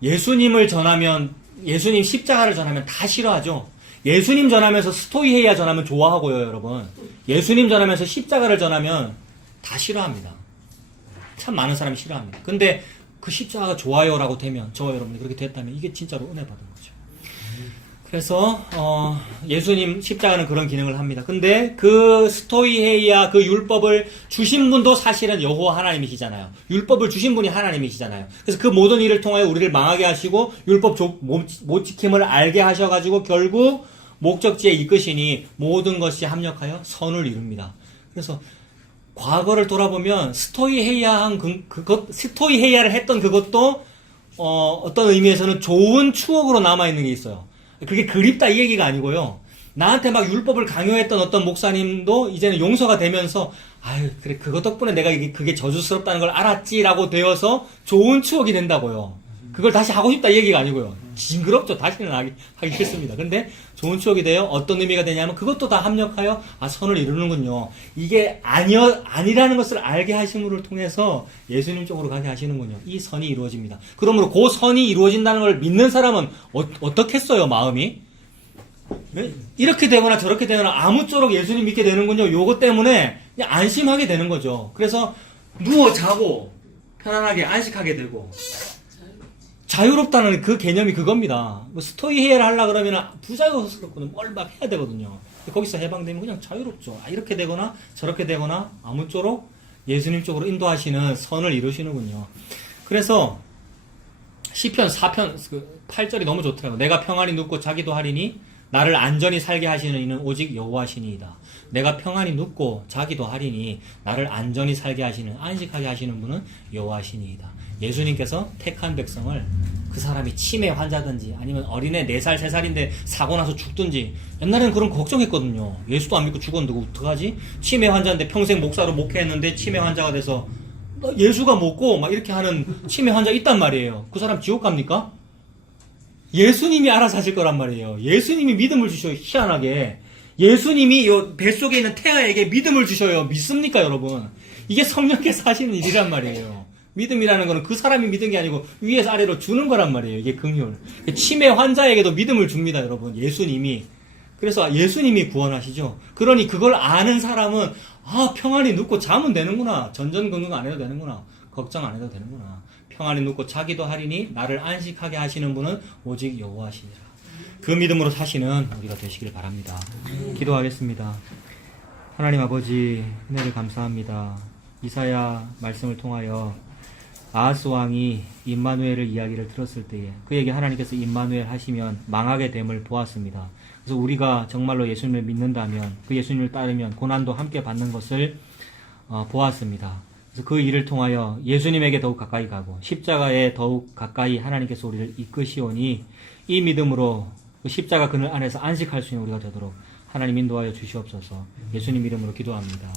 예수님을 전하면, 예수님 십자가를 전하면 다 싫어하죠. 예수님 전하면서 스토이헤이아 전하면 좋아하고요, 여러분. 예수님 전하면서 십자가를 전하면 다 싫어합니다. 참 많은 사람이 싫어합니다. 근데 그 십자가가 좋아요라고 되면, 저와 여러분이 그렇게 됐다면 이게 진짜로 은혜 받은 거죠. 그래서 예수님 십자가는 그런 기능을 합니다. 근데 그 스토이헤이아 그 율법을 주신 분도 사실은 여호와 하나님이시잖아요. 율법을 주신 분이 하나님이시잖아요. 그래서 그 모든 일을 통하여 우리를 망하게 하시고 율법 못 지킴을 알게 하셔가지고 결국 목적지에 이끄시니 모든 것이 합력하여 선을 이룹니다. 그래서 과거를 돌아보면 스토이헤이아를 했던 그것도 어떤 의미에서는 좋은 추억으로 남아있는 게 있어요. 그게 그립다 이 얘기가 아니고요. 나한테 막 율법을 강요했던 어떤 목사님도 이제는 용서가 되면서 아유 그래 그것 덕분에 내가 그게 저주스럽다는 걸 알았지라고 되어서 좋은 추억이 된다고요. 그걸 다시 하고 싶다 이 얘기가 아니고요. 징그럽죠. 다시는 하기 싫습니다. 근데 좋은 추억이 돼요. 어떤 의미가 되냐면 그것도 다 합력하여 선을 이루는군요. 이게 아니라는 것을 알게 하심을 통해서 예수님 쪽으로 가게 하시는군요. 이 선이 이루어집니다. 그러므로 그 선이 이루어진다는 걸 믿는 사람은 어떻겠어요, 마음이? 이렇게 되거나 저렇게 되거나 아무쪼록 예수님 믿게 되는군요. 요거 때문에 그냥 안심하게 되는 거죠. 그래서 누워 자고 편안하게 안식하게 되고 자유롭다는 그 개념이 그겁니다. 뭐 스토이헤이아를 하려고 그러면 부자유스럽거든. 뭘 막 해야 되거든요. 거기서 해방되면 그냥 자유롭죠. 이렇게 되거나 저렇게 되거나 아무쪼록 예수님 쪽으로 인도하시는 선을 이루시는군요. 그래서 시편 4편 8절이 너무 좋더라고요. 내가 평안히 눕고 자기도 하리니 나를 안전히 살게 하시는 이는 오직 여호와시니이다. 내가 평안히 눕고 자기도 하리니 나를 안전히 살게 하시는, 안식하게 하시는 분은 여호와시니이다. 예수님께서 택한 백성을 그 사람이 치매 환자든지 아니면 어린애 4살, 3살인데 사고 나서 죽든지 옛날에는 그런 걱정했거든요. 예수도 안 믿고 죽었는데 어떡하지? 치매 환자인데 평생 목사로 목회했는데 치매 환자가 돼서 예수가 먹고 막 이렇게 하는 치매 환자 있단 말이에요. 그 사람 지옥 갑니까? 예수님이 알아서 하실 거란 말이에요. 예수님이 믿음을 주셔요. 희한하게. 예수님이 요 뱃속에 있는 태아에게 믿음을 주셔요. 믿습니까, 여러분? 이게 성령께서 하시는 일이란 말이에요. 믿음이라는 거는 그 사람이 믿은 게 아니고 위에서 아래로 주는 거란 말이에요. 이게 긍휼. 치매 환자에게도 믿음을 줍니다, 여러분. 예수님이. 그래서 예수님이 구원하시죠. 그러니 그걸 아는 사람은 평안히 눕고 자면 되는구나. 전전긍긍 안 해도 되는구나. 걱정 안 해도 되는구나. 평안히 눕고 자기도 하리니 나를 안식하게 하시는 분은 오직 여호와시니라. 그 믿음으로 사시는 우리가 되시길 바랍니다. 기도하겠습니다. 하나님 아버지 은혜를 감사합니다. 이사야 말씀을 통하여 아하스 왕이 임마누엘을 이야기를 들었을 때에 그에게 하나님께서 임마누엘 하시면 망하게 됨을 보았습니다. 그래서 우리가 정말로 예수님을 믿는다면 그 예수님을 따르면 고난도 함께 받는 것을 보았습니다. 그래서 그 일을 통하여 예수님에게 더욱 가까이 가고 십자가에 더욱 가까이 하나님께서 우리를 이끄시오니 이 믿음으로 그 십자가 그늘 안에서 안식할 수 있는 우리가 되도록 하나님 인도하여 주시옵소서. 예수님 이름으로 기도합니다.